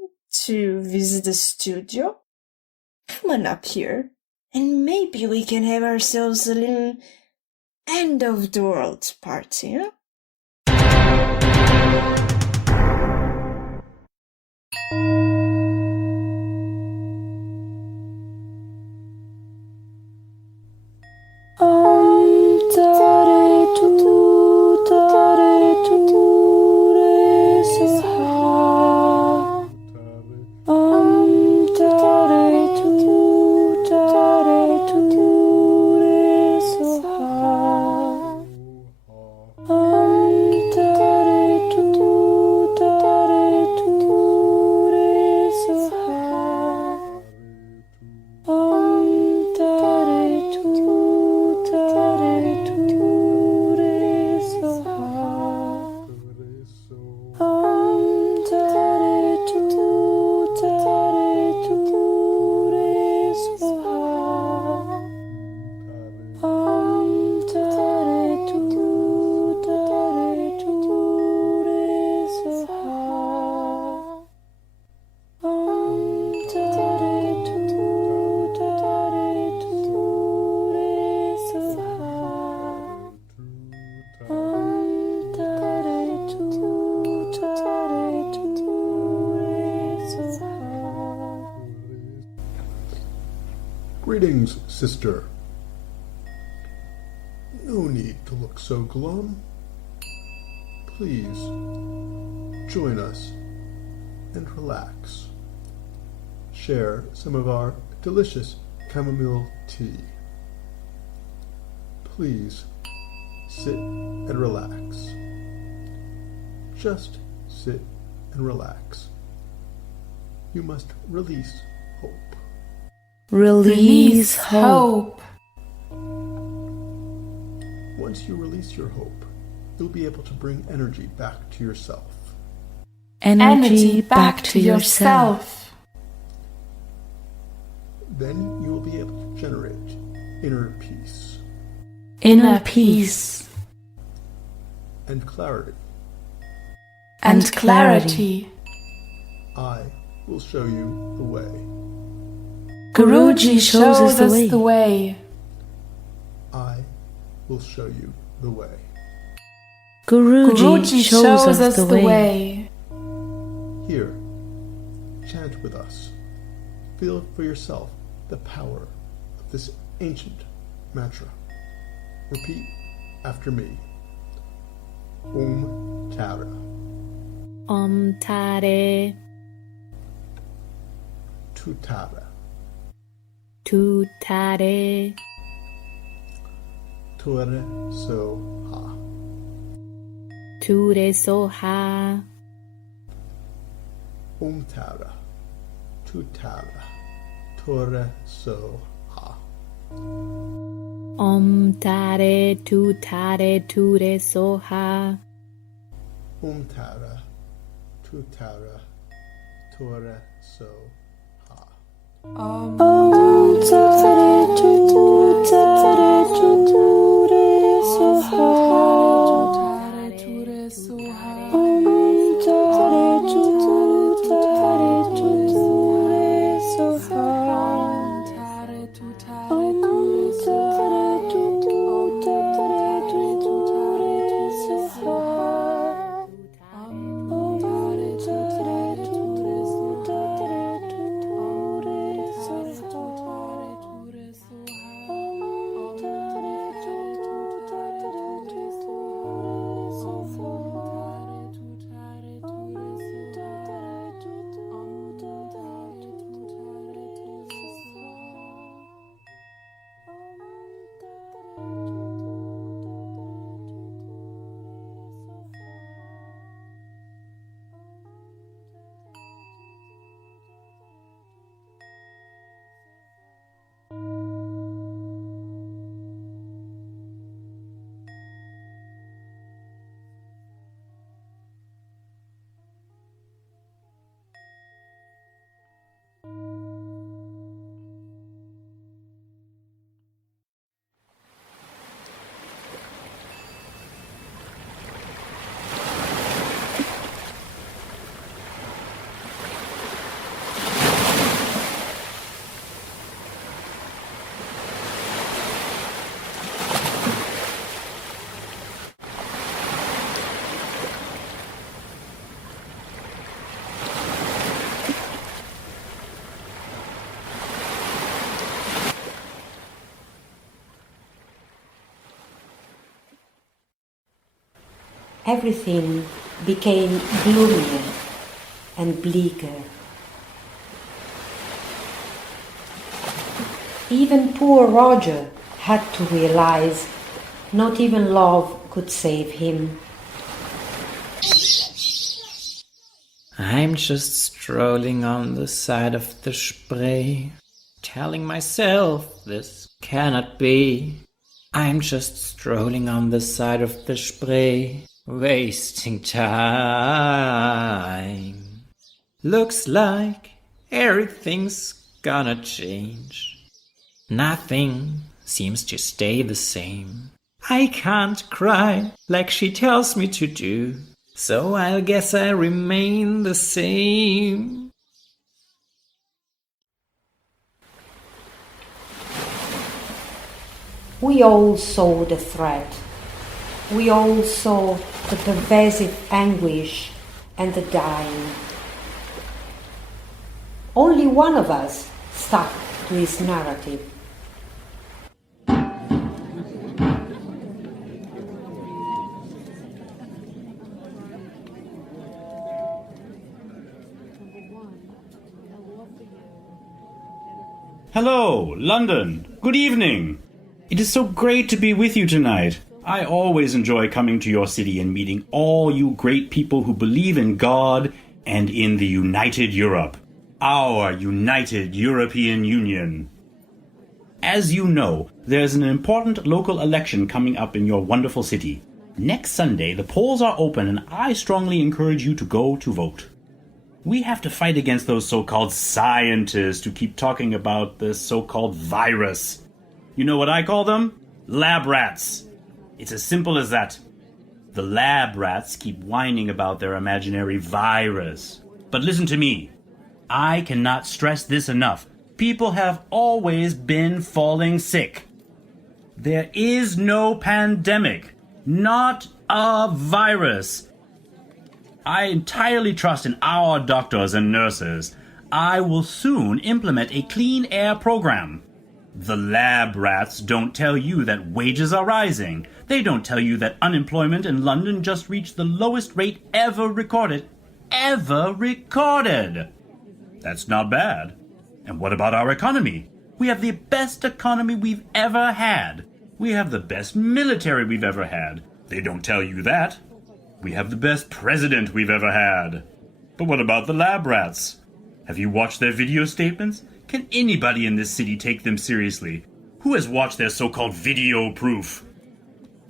to visit the studio, come on up here, and maybe we can have ourselves a little end of the world party, huh? Om Greetings, sister. No need to look so glum. Please, join us and relax. Share some of our delicious chamomile tea. Please, sit and relax. Just sit and relax. You must release hope. Release hope. Once you release your hope, you'll be able to bring energy back to yourself. Energy back to yourself. Then you will be able to generate inner peace. Inner peace. And clarity. And clarity. I will show you the way. Guruji shows us the way. I will show you the way. Guruji shows us the way. Here, chant with us. Feel for yourself the power of this ancient mantra. Repeat after me. Om Tara. Om Tare. Tutara. Tutare. Ture so ha. Ture so ha. Om Tara. Tutara. Ture so ha. Om Tare Tutare Ture so ha. Om Tara. Tutara. Ture so ha. Om Tare Tutare Ture so ha. Ture so ha. Om Tare Tutare Ture so ha. Tare Tutare Ture so ha. Everything became gloomier and bleaker. Even poor Roger had to realize not even love could save him. I'm just strolling on the side of the Spree, telling myself this cannot be. I'm just strolling on the side of the Spree, wasting time. Looks like everything's gonna change. Nothing seems to stay the same. I can't cry like she tells me to do, so I guess I remain the same. We all saw the threat. We all saw the pervasive anguish and the dying. Only one of us stuck to his narrative. Hello, London. Good evening. It is so great to be with you tonight. I always enjoy coming to your city and meeting all you great people who believe in God and in the United Europe, our United European Union. As you know, there's an important local election coming up in your wonderful city. Next Sunday, the polls are open and I strongly encourage you to go to vote. We have to fight against those so-called scientists who keep talking about this so-called virus. You know what I call them? Lab rats. It's as simple as that. The lab rats keep whining about their imaginary virus. But listen to me. I cannot stress this enough. People have always been falling sick. There is no pandemic. Not a virus. I entirely trust in our doctors and nurses. I will soon implement a clean air program. The lab rats don't tell you that wages are rising. They don't tell you that unemployment in London just reached the lowest rate ever recorded. Ever recorded! That's not bad. And what about our economy? We have the best economy we've ever had. We have the best military we've ever had. They don't tell you that. We have the best president we've ever had. But what about the lab rats? Have you watched their video statements? Can anybody in this city take them seriously? Who has watched their so-called video proof?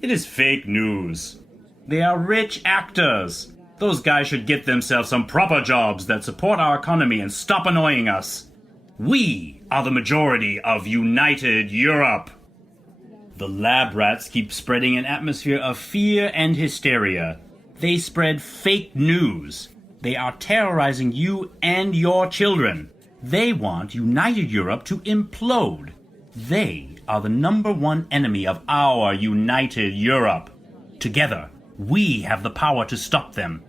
It is fake news. They are rich actors. Those guys should get themselves some proper jobs that support our economy and stop annoying us. We are the majority of United Europe. The lab rats keep spreading an atmosphere of fear and hysteria. They spread fake news. They are terrorizing you and your children. They want United Europe to implode. They are the #1 enemy of our United Europe. Together, we have the power to stop them.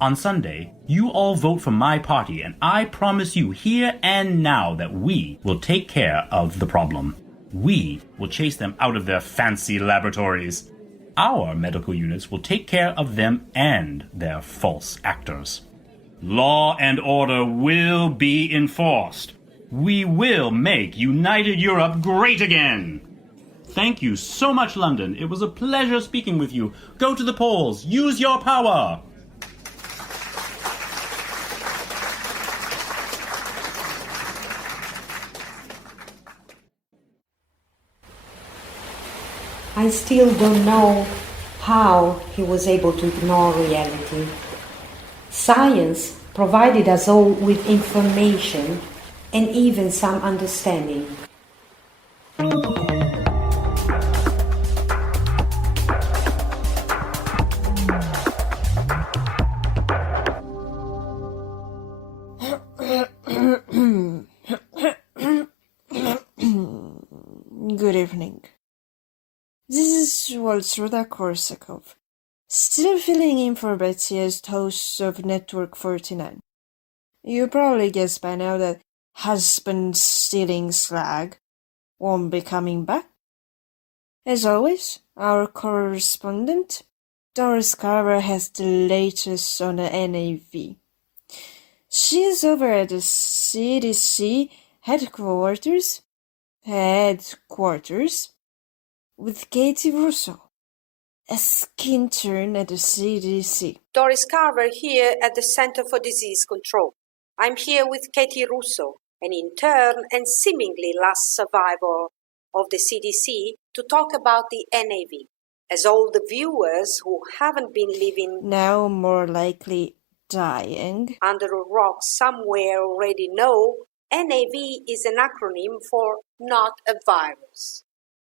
On Sunday, you all vote for my party, and I promise you here and now that we will take care of the problem. We will chase them out of their fancy laboratories. Our medical units will take care of them and their false actors. Law and order will be enforced. We will make United Europe great again. Thank you so much, London. It was a pleasure speaking with you. Go to the polls. Use your power. I still don't know how he was able to ignore reality. Science provided us all with information and even some understanding. Good evening. This is Walter Korsakov, still filling in for Betsy as host of Network 49. You probably guessed by now that husband stealing slag won't be coming back. As always, our correspondent, Doris Carver, has the latest on the NAV. She is over at the CDC headquarters, with Katie Russo, a skin turn at the CDC. Doris Carver here at the Center for Disease Control. I'm here with Katie Russo, an intern and seemingly last survivor of the CDC, to talk about the NAV. As all the viewers who haven't been living now more likely dying under a rock somewhere already know, NAV is an acronym for Not a Virus,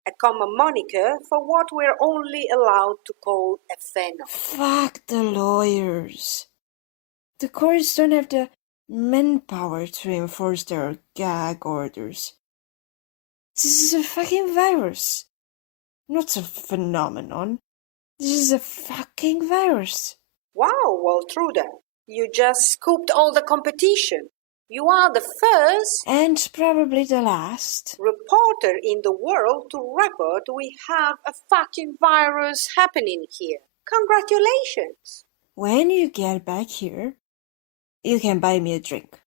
a common moniker for what we're only allowed to call a phenom. Fuck the lawyers. The courts don't have the manpower to enforce their gag orders. This is a fucking virus, not a phenomenon. This is a fucking virus. Wow, Waltruda, you just scooped all the competition. You are the first and probably the last reporter in the world to report we have a fucking virus happening here. Congratulations. When you get back here, you can buy me a drink.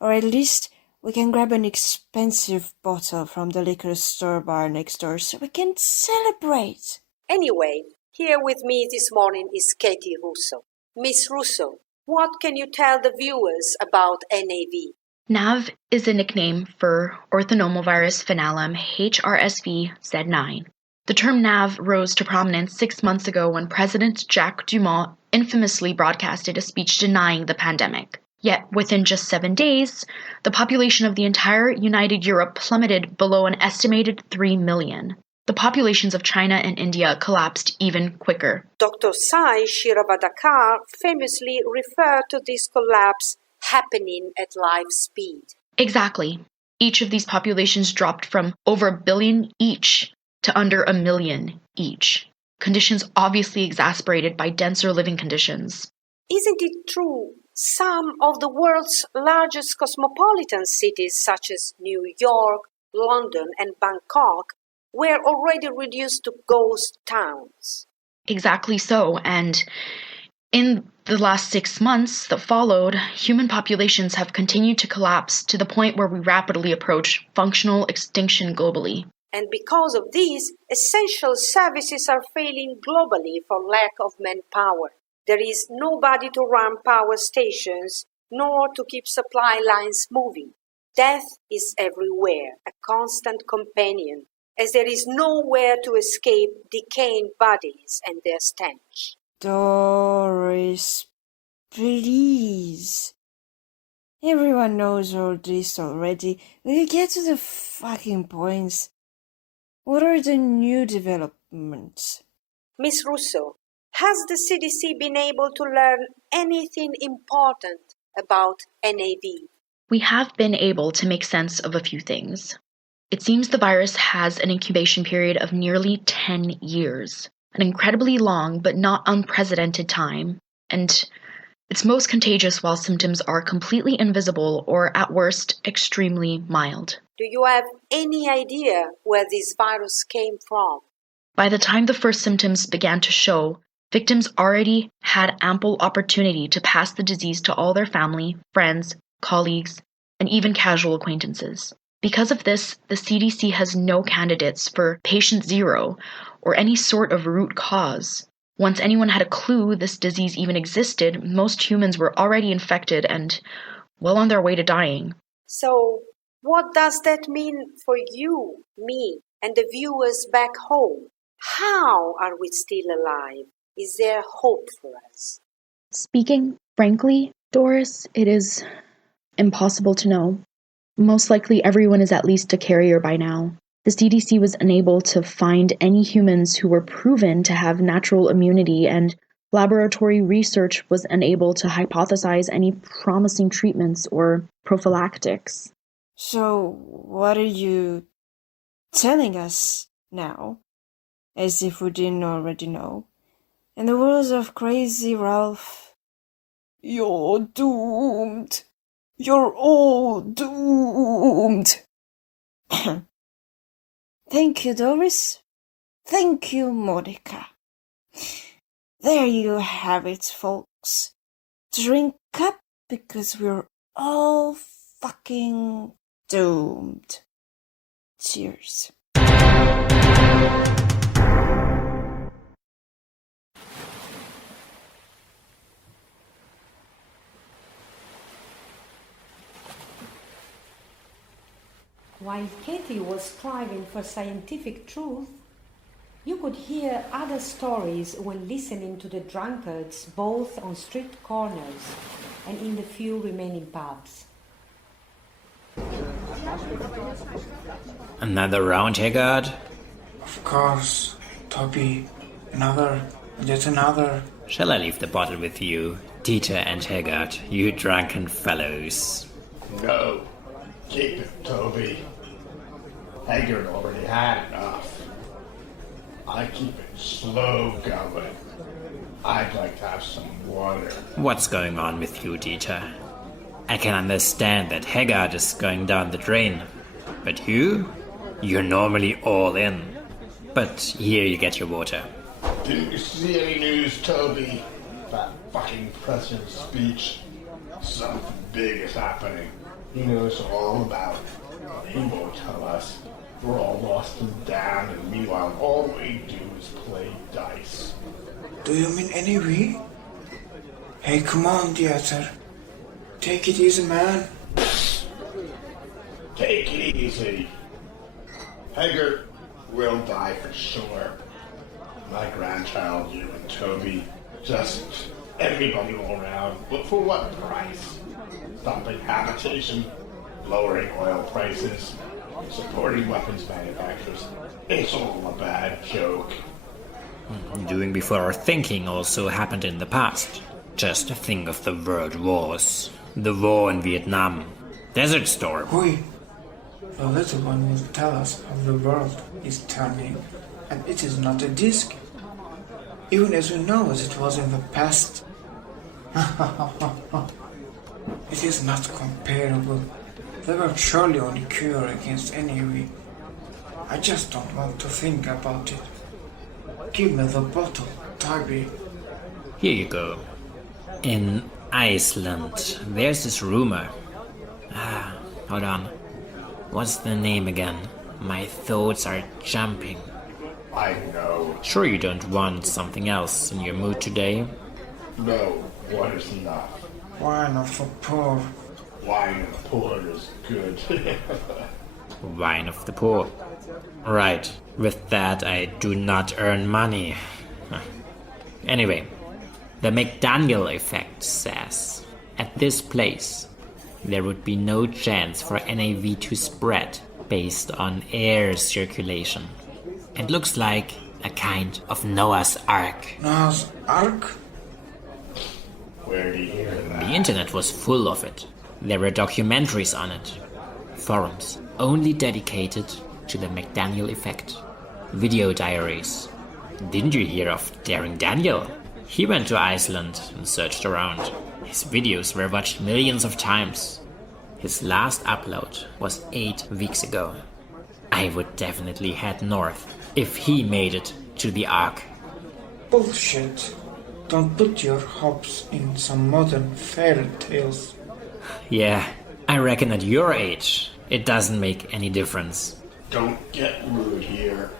Or at least We can grab an expensive bottle from the liquor store bar next door so we can celebrate. Anyway, here with me this morning is Katie Russo. Miss Russo, what can you tell the viewers about NAV? NAV is a nickname for orthonomovirus phenalum HRSV-Z9. The term NAV rose to prominence 6 months ago when President Jacques Dumont infamously broadcasted a speech denying the pandemic. Yet, within just 7 days, the population of the entire United Europe plummeted below an estimated 3 million. The populations of China and India collapsed even quicker. Dr. Sai Shiravadakar famously referred to this collapse happening at light speed. Exactly. Each of these populations dropped from over 1 billion each to under 1 million each. Conditions obviously exacerbated by denser living conditions. Isn't it true? Some of the world's largest cosmopolitan cities, such as New York, London, and Bangkok, were already reduced to ghost towns. Exactly so, and in the last 6 months that followed, human populations have continued to collapse to the point where we rapidly approach functional extinction globally. And because of this, essential services are failing globally for lack of manpower. There is nobody to run power stations, nor to keep supply lines moving. Death is everywhere, a constant companion, as there is nowhere to escape decaying bodies and their stench. Doris, please. Everyone knows all this already. Will you get to the fucking points? What are the new developments? Miss Russo, has the CDC been able to learn anything important about NAV? We have been able to make sense of a few things. It seems the virus has an incubation period of nearly 10 years, an incredibly long but not unprecedented time, and it's most contagious while symptoms are completely invisible or, at worst, extremely mild. Do you have any idea where this virus came from? By the time the first symptoms began to show, victims already had ample opportunity to pass the disease to all their family, friends, colleagues, and even casual acquaintances. Because of this, the CDC has no candidates for patient zero or any sort of root cause. Once anyone had a clue this disease even existed, most humans were already infected and well on their way to dying. So, what does that mean for you, me, and the viewers back home? How are we still alive? Is there hope for us? Speaking frankly, Doris, it is impossible to know. Most likely everyone is at least a carrier by now. The CDC was unable to find any humans who were proven to have natural immunity, and laboratory research was unable to hypothesize any promising treatments or prophylactics. So, what are you telling us now? As if we didn't already know. In the words of Crazy Ralph, you're doomed. You're all doomed. Thank you, Doris. Thank you, Monica. There you have it, folks. Drink up because we're all fucking doomed. Cheers. While Katie was striving for scientific truth, you could hear other stories when listening to the drunkards both on street corners and in the few remaining pubs. Another round, Haggard? Of course, Toby. Yet another. Shall I leave the bottle with you, Dieter and Haggard, you drunken fellows? No. Keep it, Toby. Haggard already had enough. I keep it slow going. I'd like to have some water. What's going on with you, Dieter? I can understand that Haggard is going down the drain. But you're normally all in. But here you get your water. Didn't you see any news, Toby? That fucking president's speech? Something big is happening. He knows all about it. He won't tell us. We're all lost and damned, and meanwhile all we do is play dice. Do you mean anyway? Hey, come on, Dieter. Take it easy, man. Take it easy. Hager will die for sure. My grandchild, you and Toby, just everybody all around. But for what price? Stopping habitation, lowering oil prices, supporting weapons manufacturers. It's all a bad joke. Doing before thinking also happened in the past. Just think of the world wars. The war in Vietnam. Desert Storm. Oi! The little one will tell us how the world is turning, and it is not a disc. Even as we know as it was in the past. It is not comparable. There will surely only cure against envy. I just don't want to think about it. Give me the bottle, Toby. Here you go. In Iceland, there's this rumor. Hold on. What's the name again? My thoughts are jumping. I know. Sure you don't want something else in your mood today? No, water's enough. Wine of the poor. Wine of the poor is good. Wine of the poor. Right, with that I do not earn money. Anyway, the McDaniel effect says, at this place, there would be no chance for NAV to spread based on air circulation. It looks like a kind of Noah's Ark. Noah's Ark? Where do you hear that? The internet was full of it. There were documentaries on it. Forums only dedicated to the McDaniel effect. Video diaries. Didn't you hear of Daring Daniel? He went to Iceland and searched around. His videos were watched millions of times. His last upload was 8 weeks ago. I would definitely head north if he made it to the Ark. Bullshit. Don't put your hopes in some modern fairy tales. Yeah, I reckon at your age, it doesn't make any difference. Don't get rude here.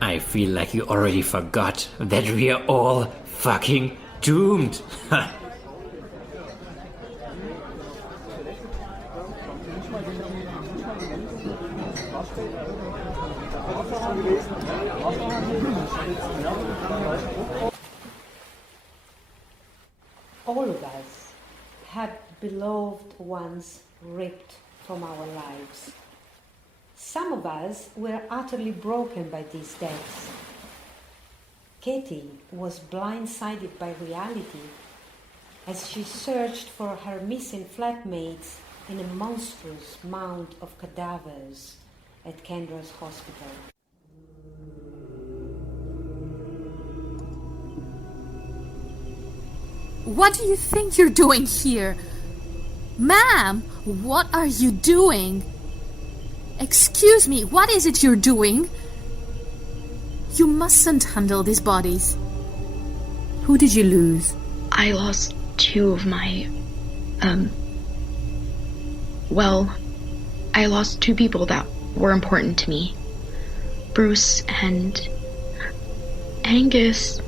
I feel like you already forgot that we are all fucking doomed. All of us had beloved ones ripped from our lives. Some of us were utterly broken by these deaths. Katie was blindsided by reality as she searched for her missing flatmates in a monstrous mound of cadavers at Kendra's hospital. What do you think you're doing here? Ma'am, what are you doing? Excuse me, what is it you're doing? You mustn't handle these bodies. Who did you lose? I lost 2 of my... I lost 2 people that were important to me. Bruce and... Angus.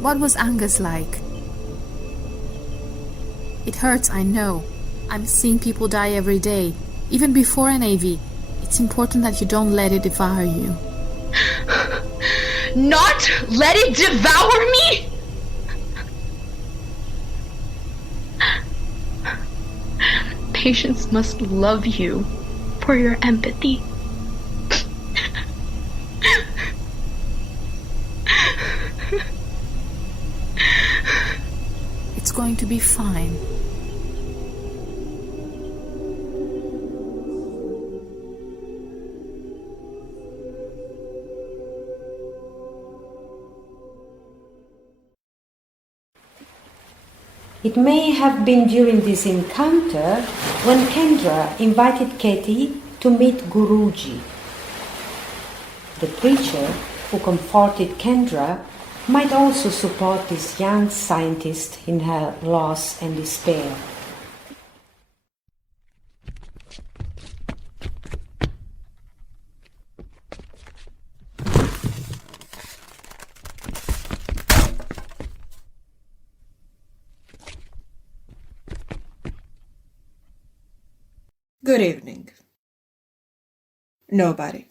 What was Angus like? It hurts, I know. I'm seeing people die every day, even before NAV. It's important that you don't let it devour you. Not let it devour me? Patients must love you for your empathy. It's going to be fine. It may have been during this encounter when Kendra invited Katie to meet Guruji. The preacher who comforted Kendra might also support this young scientist in her loss and despair. Good evening. Nobody.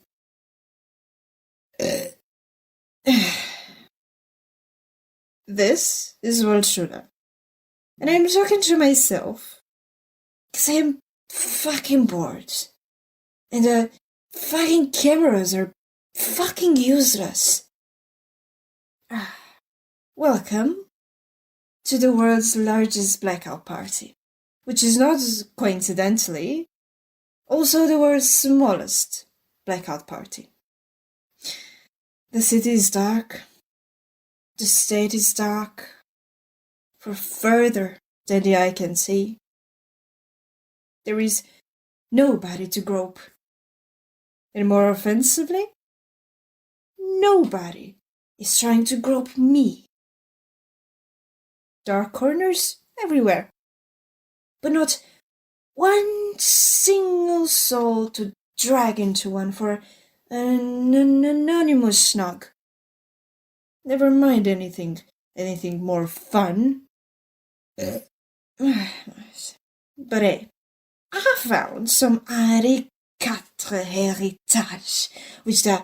This is Walshula. And I'm talking to myself. Because I'm fucking bored. And the fucking cameras are fucking useless. Welcome to the world's largest blackout party. Which is not, coincidentally, also the world's smallest blackout party. The city is dark. The state is dark. For further than the eye can see. There is nobody to grope. And more offensively, nobody is trying to grope me. Dark corners everywhere. But not one single soul to drag into one for an anonymous snug. Never mind anything more fun. But hey, I found some Henri IV heritage, which the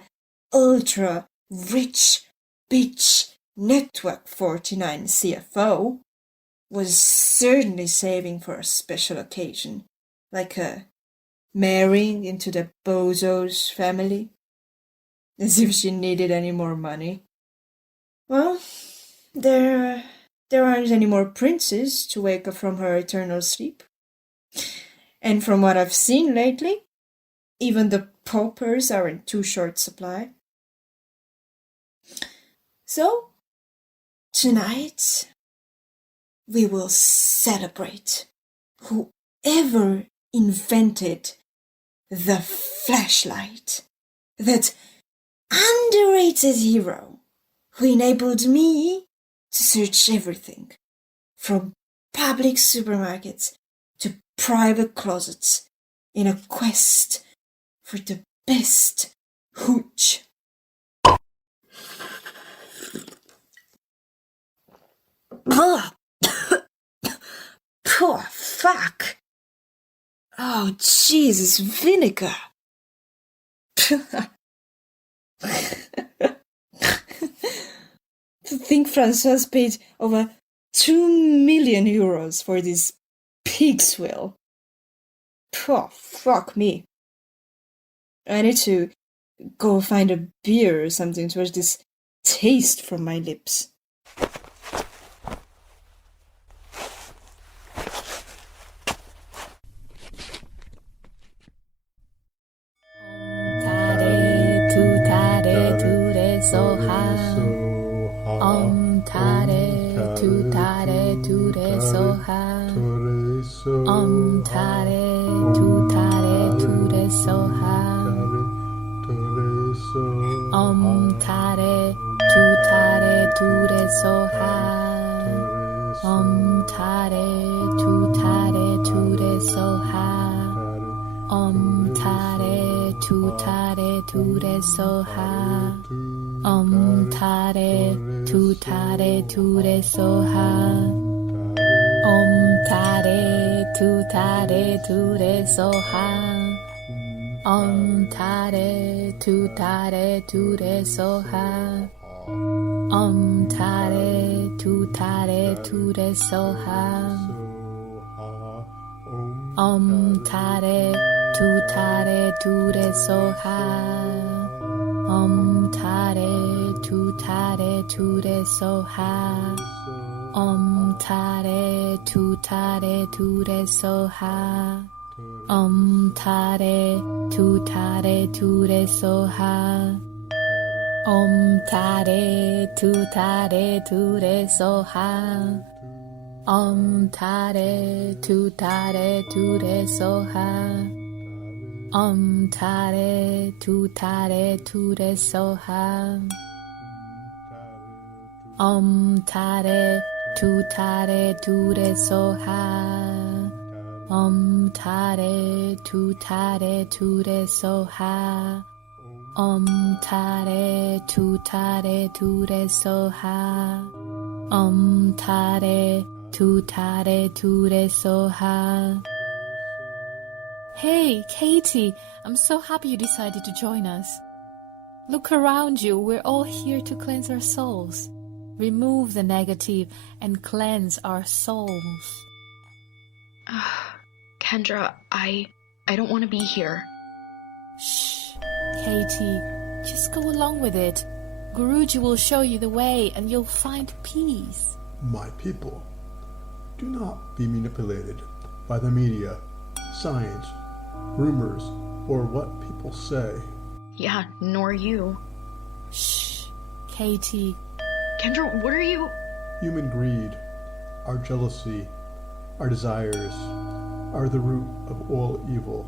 ultra-rich bitch Network 49 CFO was certainly saving for a special occasion, like a marrying into the Bozo's family, as if she needed any more money. Well, there aren't any more princes to wake up from her eternal sleep. And from what I've seen lately, even the paupers are in too short supply. So, tonight, we will celebrate whoever invented the flashlight, that underrated hero who enabled me to search everything, from public supermarkets to private closets, in a quest for the best hooch. Poor fuck. Oh, Jesus, vinegar. To think Francois paid over 2 million euros for this pig swill. Oh, fuck me. I need to go find a beer or something to wash this taste from my lips. Om tare tu tare tu re soha. Om tare tu tare tu re soha. Om tare tu tare tu re soha. Om tare tu tare tu re soha. Om tare tu tare tu re soha. Om tare tu tare tu re soha. Om tare tu tare tu re soha. Om tare tu tare tu re soha. Om tare tu tare tu re soha. Om tare tu tare tu re soha. Om tare tu tare tu re soha. Om tare tu tare tu re soha. Om tare tu tare tu re soha. Om tare tu tare tu re soha. Om tare tu tare tu re soha. Om tare tu tare tu re soha. Tare, tu tare, ture soha. Tare, tu tare, ture soha. Tare, tu tare, ture soha. Tare, tu tare, ture soha. Hey, Katie, I'm so happy you decided to join us. Look around you, we're all here to cleanse our souls. Remove the negative and cleanse our souls. Kendra, I don't want to be here. Shh, Katie, just go along with it. Guruji will show you the way and you'll find peace. My people, do not be manipulated by the media, science, rumors, or what people say. Yeah, nor you. Shh, Katie. Kendra, what are you... Human greed, our jealousy, our desires, are the root of all evil.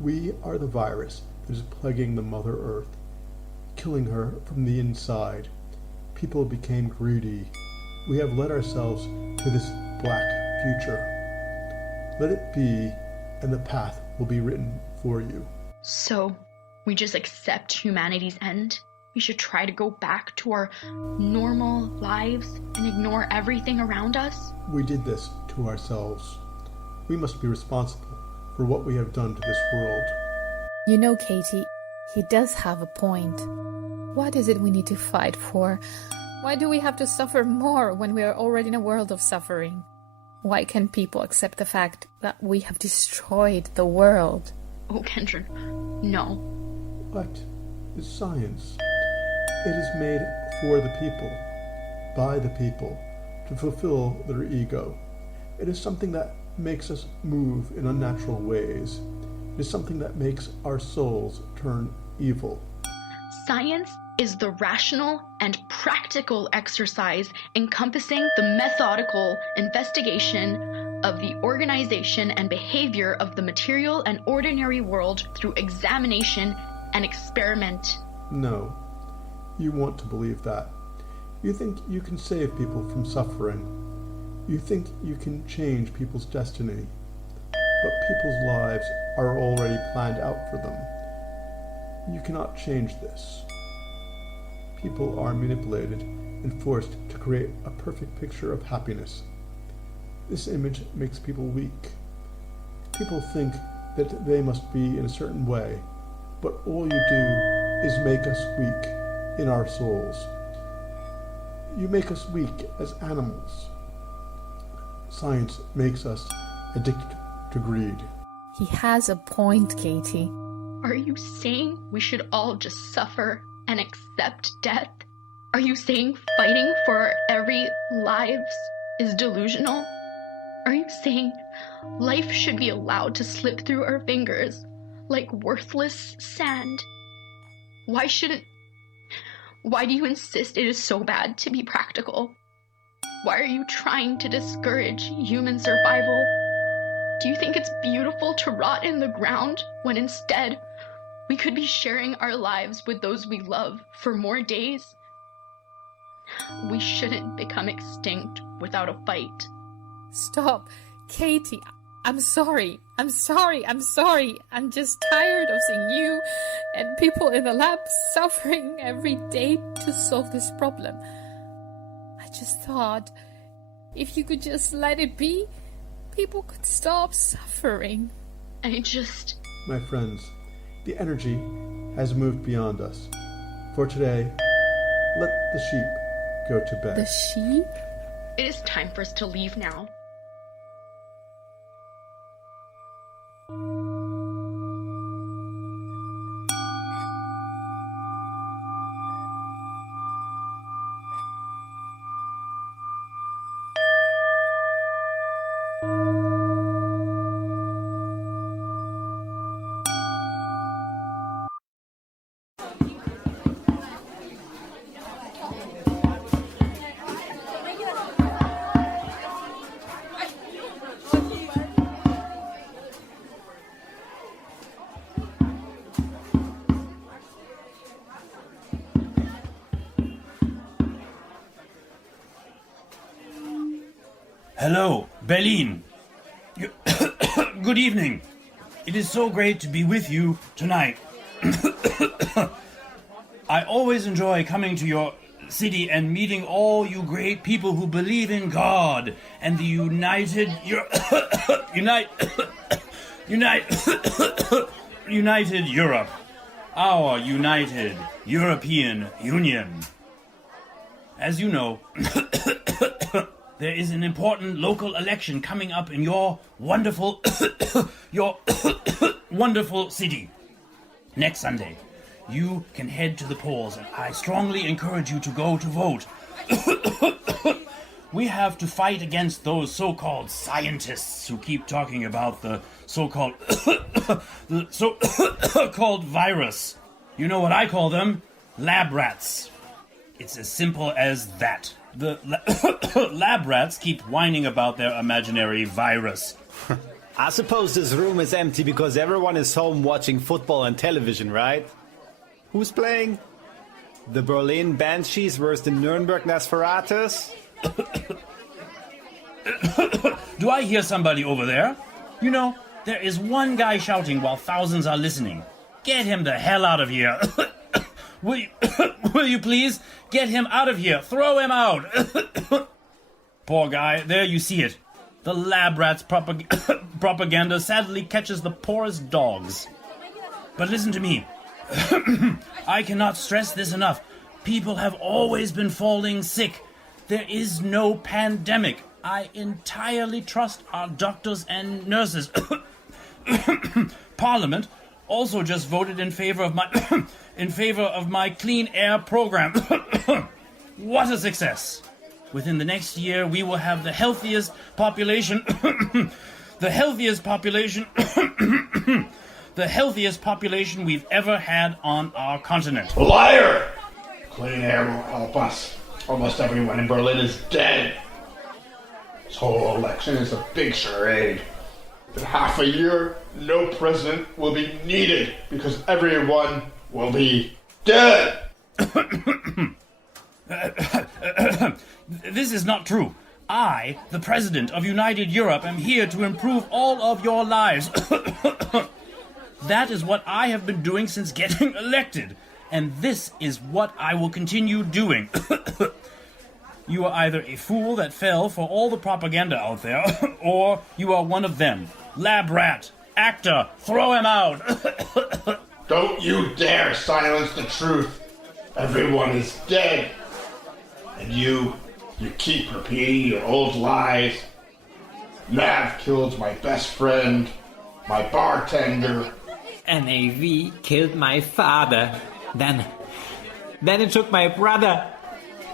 We are the virus that is plaguing the Mother Earth, killing her from the inside. People became greedy. We have led ourselves to this black future. Let it be, and the path will be written for you. So, we just accept humanity's end? We should try to go back to our normal lives and ignore everything around us? We did this to ourselves. We must be responsible for what we have done to this world. You know, Katie, he does have a point. What is it we need to fight for? Why do we have to suffer more when we are already in a world of suffering? Why can't people accept the fact that we have destroyed the world? Oh, Kendra, no. What is science? It is made for the people, by the people, to fulfill their ego. It is something that makes us move in unnatural ways. It is something that makes our souls turn evil. Science is the rational and practical exercise encompassing the methodical investigation of the organization and behavior of the material and ordinary world through examination and experiment. No. You want to believe that. You think you can save people from suffering. You think you can change people's destiny. But people's lives are already planned out for them. You cannot change this. People are manipulated and forced to create a perfect picture of happiness. This image makes people weak. People think that they must be in a certain way, but all you do is make us weak in our souls. You make us weak as animals. Science makes us addicted to greed. He has a point, Katie. Are you saying we should all just suffer and accept death? Are you saying fighting for our every lives is delusional? Are you saying life should be allowed to slip through our fingers like worthless sand? Why do you insist it is so bad to be practical? Why are you trying to discourage human survival? Do you think it's beautiful to rot in the ground when instead we could be sharing our lives with those we love for more days? We shouldn't become extinct without a fight. Stop. Katie, I'm sorry. I'm just tired of seeing you and people in the lab suffering every day to solve this problem. I just thought, if you could just let it be, people could stop suffering. My friends, the energy has moved beyond us. For today, let the sheep go to bed. The sheep? It is time for us to leave now. Hello, Berlin. Good evening. It is so great to be with you tonight. I always enjoy coming to your city and meeting all you great people who believe in God and the United Europe, our United European Union. As you know, there is an important local election coming up in your wonderful wonderful city next Sunday. You can head to the polls, and I strongly encourage you to go to vote. We have to fight against those so-called scientists who keep talking about the so-called called virus. You know what I call them? Lab rats. It's as simple as that. The lab rats keep whining about their imaginary virus. I suppose this room is empty because everyone is home watching football on television, right? Who's playing? The Berlin Banshees versus the Nuremberg Nosferatus? Do I hear somebody over there? You know, there is one guy shouting while thousands are listening. Get him the hell out of here. Will you please? Get him out of here. Throw him out. Poor guy. There you see it. The lab rats propaganda sadly catches the poorest dogs. But listen to me. I cannot stress this enough. People have always been falling sick. There is no pandemic. I entirely trust our doctors and nurses. Parliament also just voted in favor of my clean air program. What a success! Within the next year, we will have the healthiest population, the healthiest population we've ever had on our continent. Liar! Clean air won't help us. Almost everyone in Berlin is dead. This whole election is a big charade. In half a year, no president will be needed because everyone will be dead. This is not true. I, the President of United Europe, am here to improve all of your lives. That is what I have been doing since getting elected. And this is what I will continue doing. You are either a fool that fell for all the propaganda out there, or you are one of them. Lab rat, actor, throw him out. Don't you dare silence the truth. Everyone is dead. And you keep repeating your old lies. Nav killed my best friend, my bartender. NAV killed my father. Then it took my brother.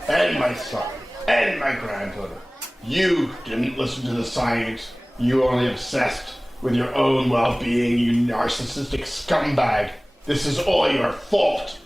And my son. And my granddaughter. You didn't listen to the science. You only obsessed with your own well-being, you narcissistic scumbag. This is all your fault.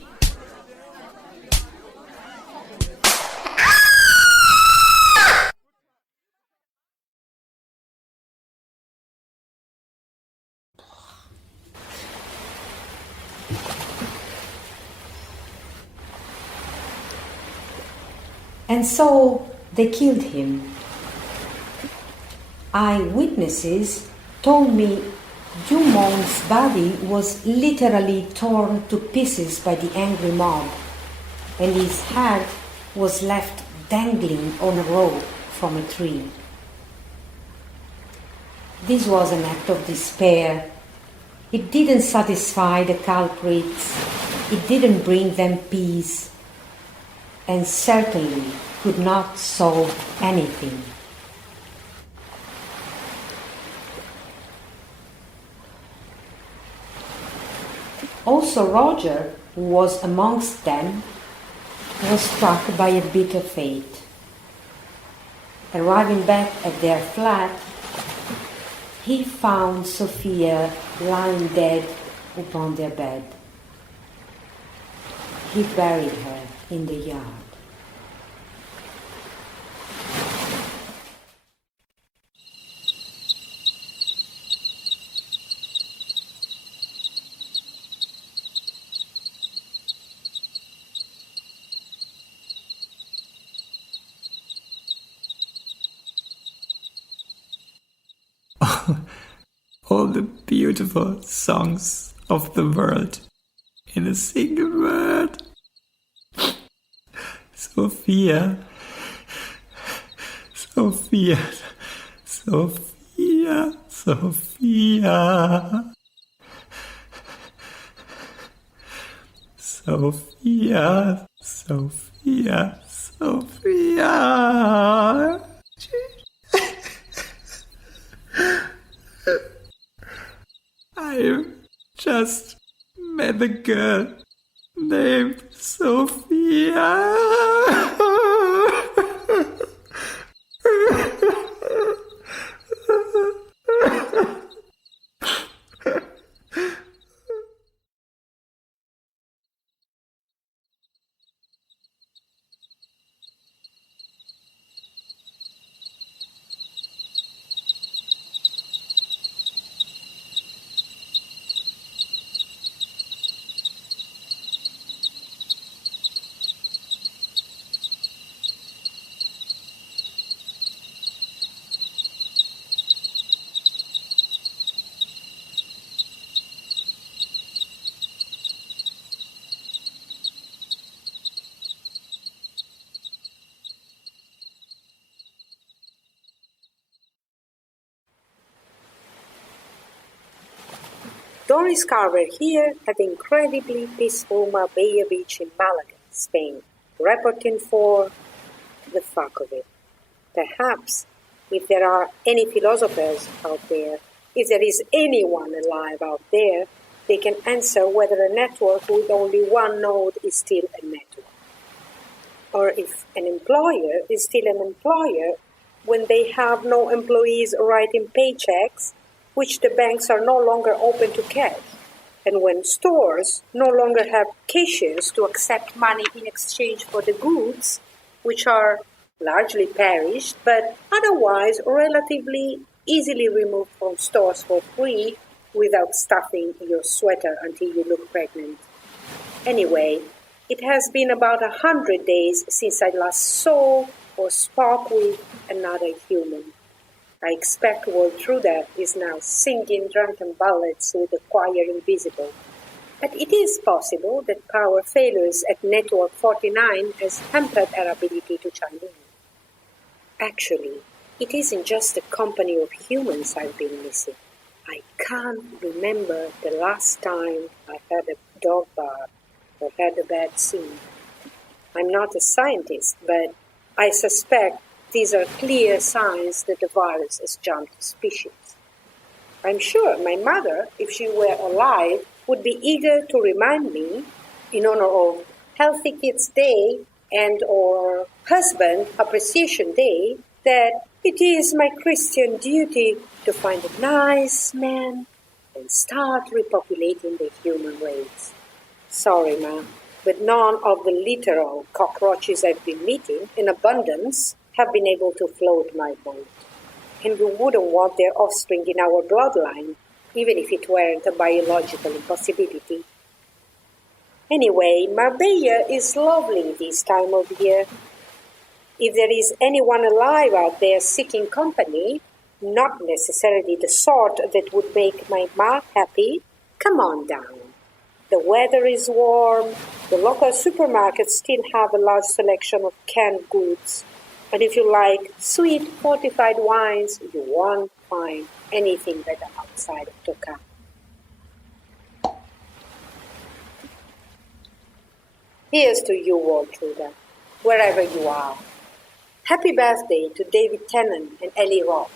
And so they killed him. Eyewitnesses told me Dumont's body was literally torn to pieces by the angry mob, and his head was left dangling on a rope from a tree. This was an act of despair. It didn't satisfy the culprits, it didn't bring them peace, and certainly could not solve anything. Also Roger, who was amongst them, was struck by a bitter fate. Arriving back at their flat, he found Sophia lying dead upon their bed. He buried her in the yard. all the beautiful songs of the world in a single word. Sophia, Sophia, Sophia, Sophia. Sophia, Sophia, Sophia. I just met a girl named Sophia. Doris Carver here at the incredibly peaceful Marbella beach in Malaga, Spain, reporting for the fuck of it. Perhaps, if there are any philosophers out there, if there is anyone alive out there, they can answer whether a network with only one node is still a network. Or if an employer is still an employer when they have no employees writing paychecks which the banks are no longer open to cash, and when stores no longer have cashiers to accept money in exchange for the goods, which are largely perished, but otherwise relatively easily removed from stores for free without stuffing your sweater until you look pregnant. Anyway, it has been about 100 days since I last saw or spoke with another human. I expect Waltruda is now singing drunken ballads with the choir invisible. But it is possible that power failures at Network 49 has hampered our ability to chime in. Actually, it isn't just the company of humans I've been missing. I can't remember the last time I had a dog bark or had a bad scene. I'm not a scientist, but I suspect these are clear signs that the virus has jumped species. I'm sure my mother, if she were alive, would be eager to remind me, in honor of Healthy Kids Day and or Husband Appreciation Day, that it is my Christian duty to find a nice man and start repopulating the human race. Sorry, Ma, but none of the literal cockroaches I've been meeting in abundance have been able to float my boat. And we wouldn't want their offspring in our bloodline, even if it weren't a biological impossibility. Anyway, Marbella is lovely this time of year. If there is anyone alive out there seeking company, not necessarily the sort that would make my ma happy, come on down. The weather is warm, the local supermarkets still have a large selection of canned goods, and if you like sweet fortified wines, you won't find anything better outside of Toka. Here's to you, Waltruda, wherever you are. Happy birthday to David Tennant and Ellie Roth.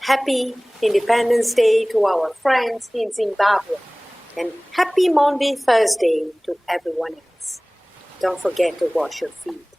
Happy Independence Day to our friends in Zimbabwe. And happy Maundy Thursday to everyone else. Don't forget to wash your feet.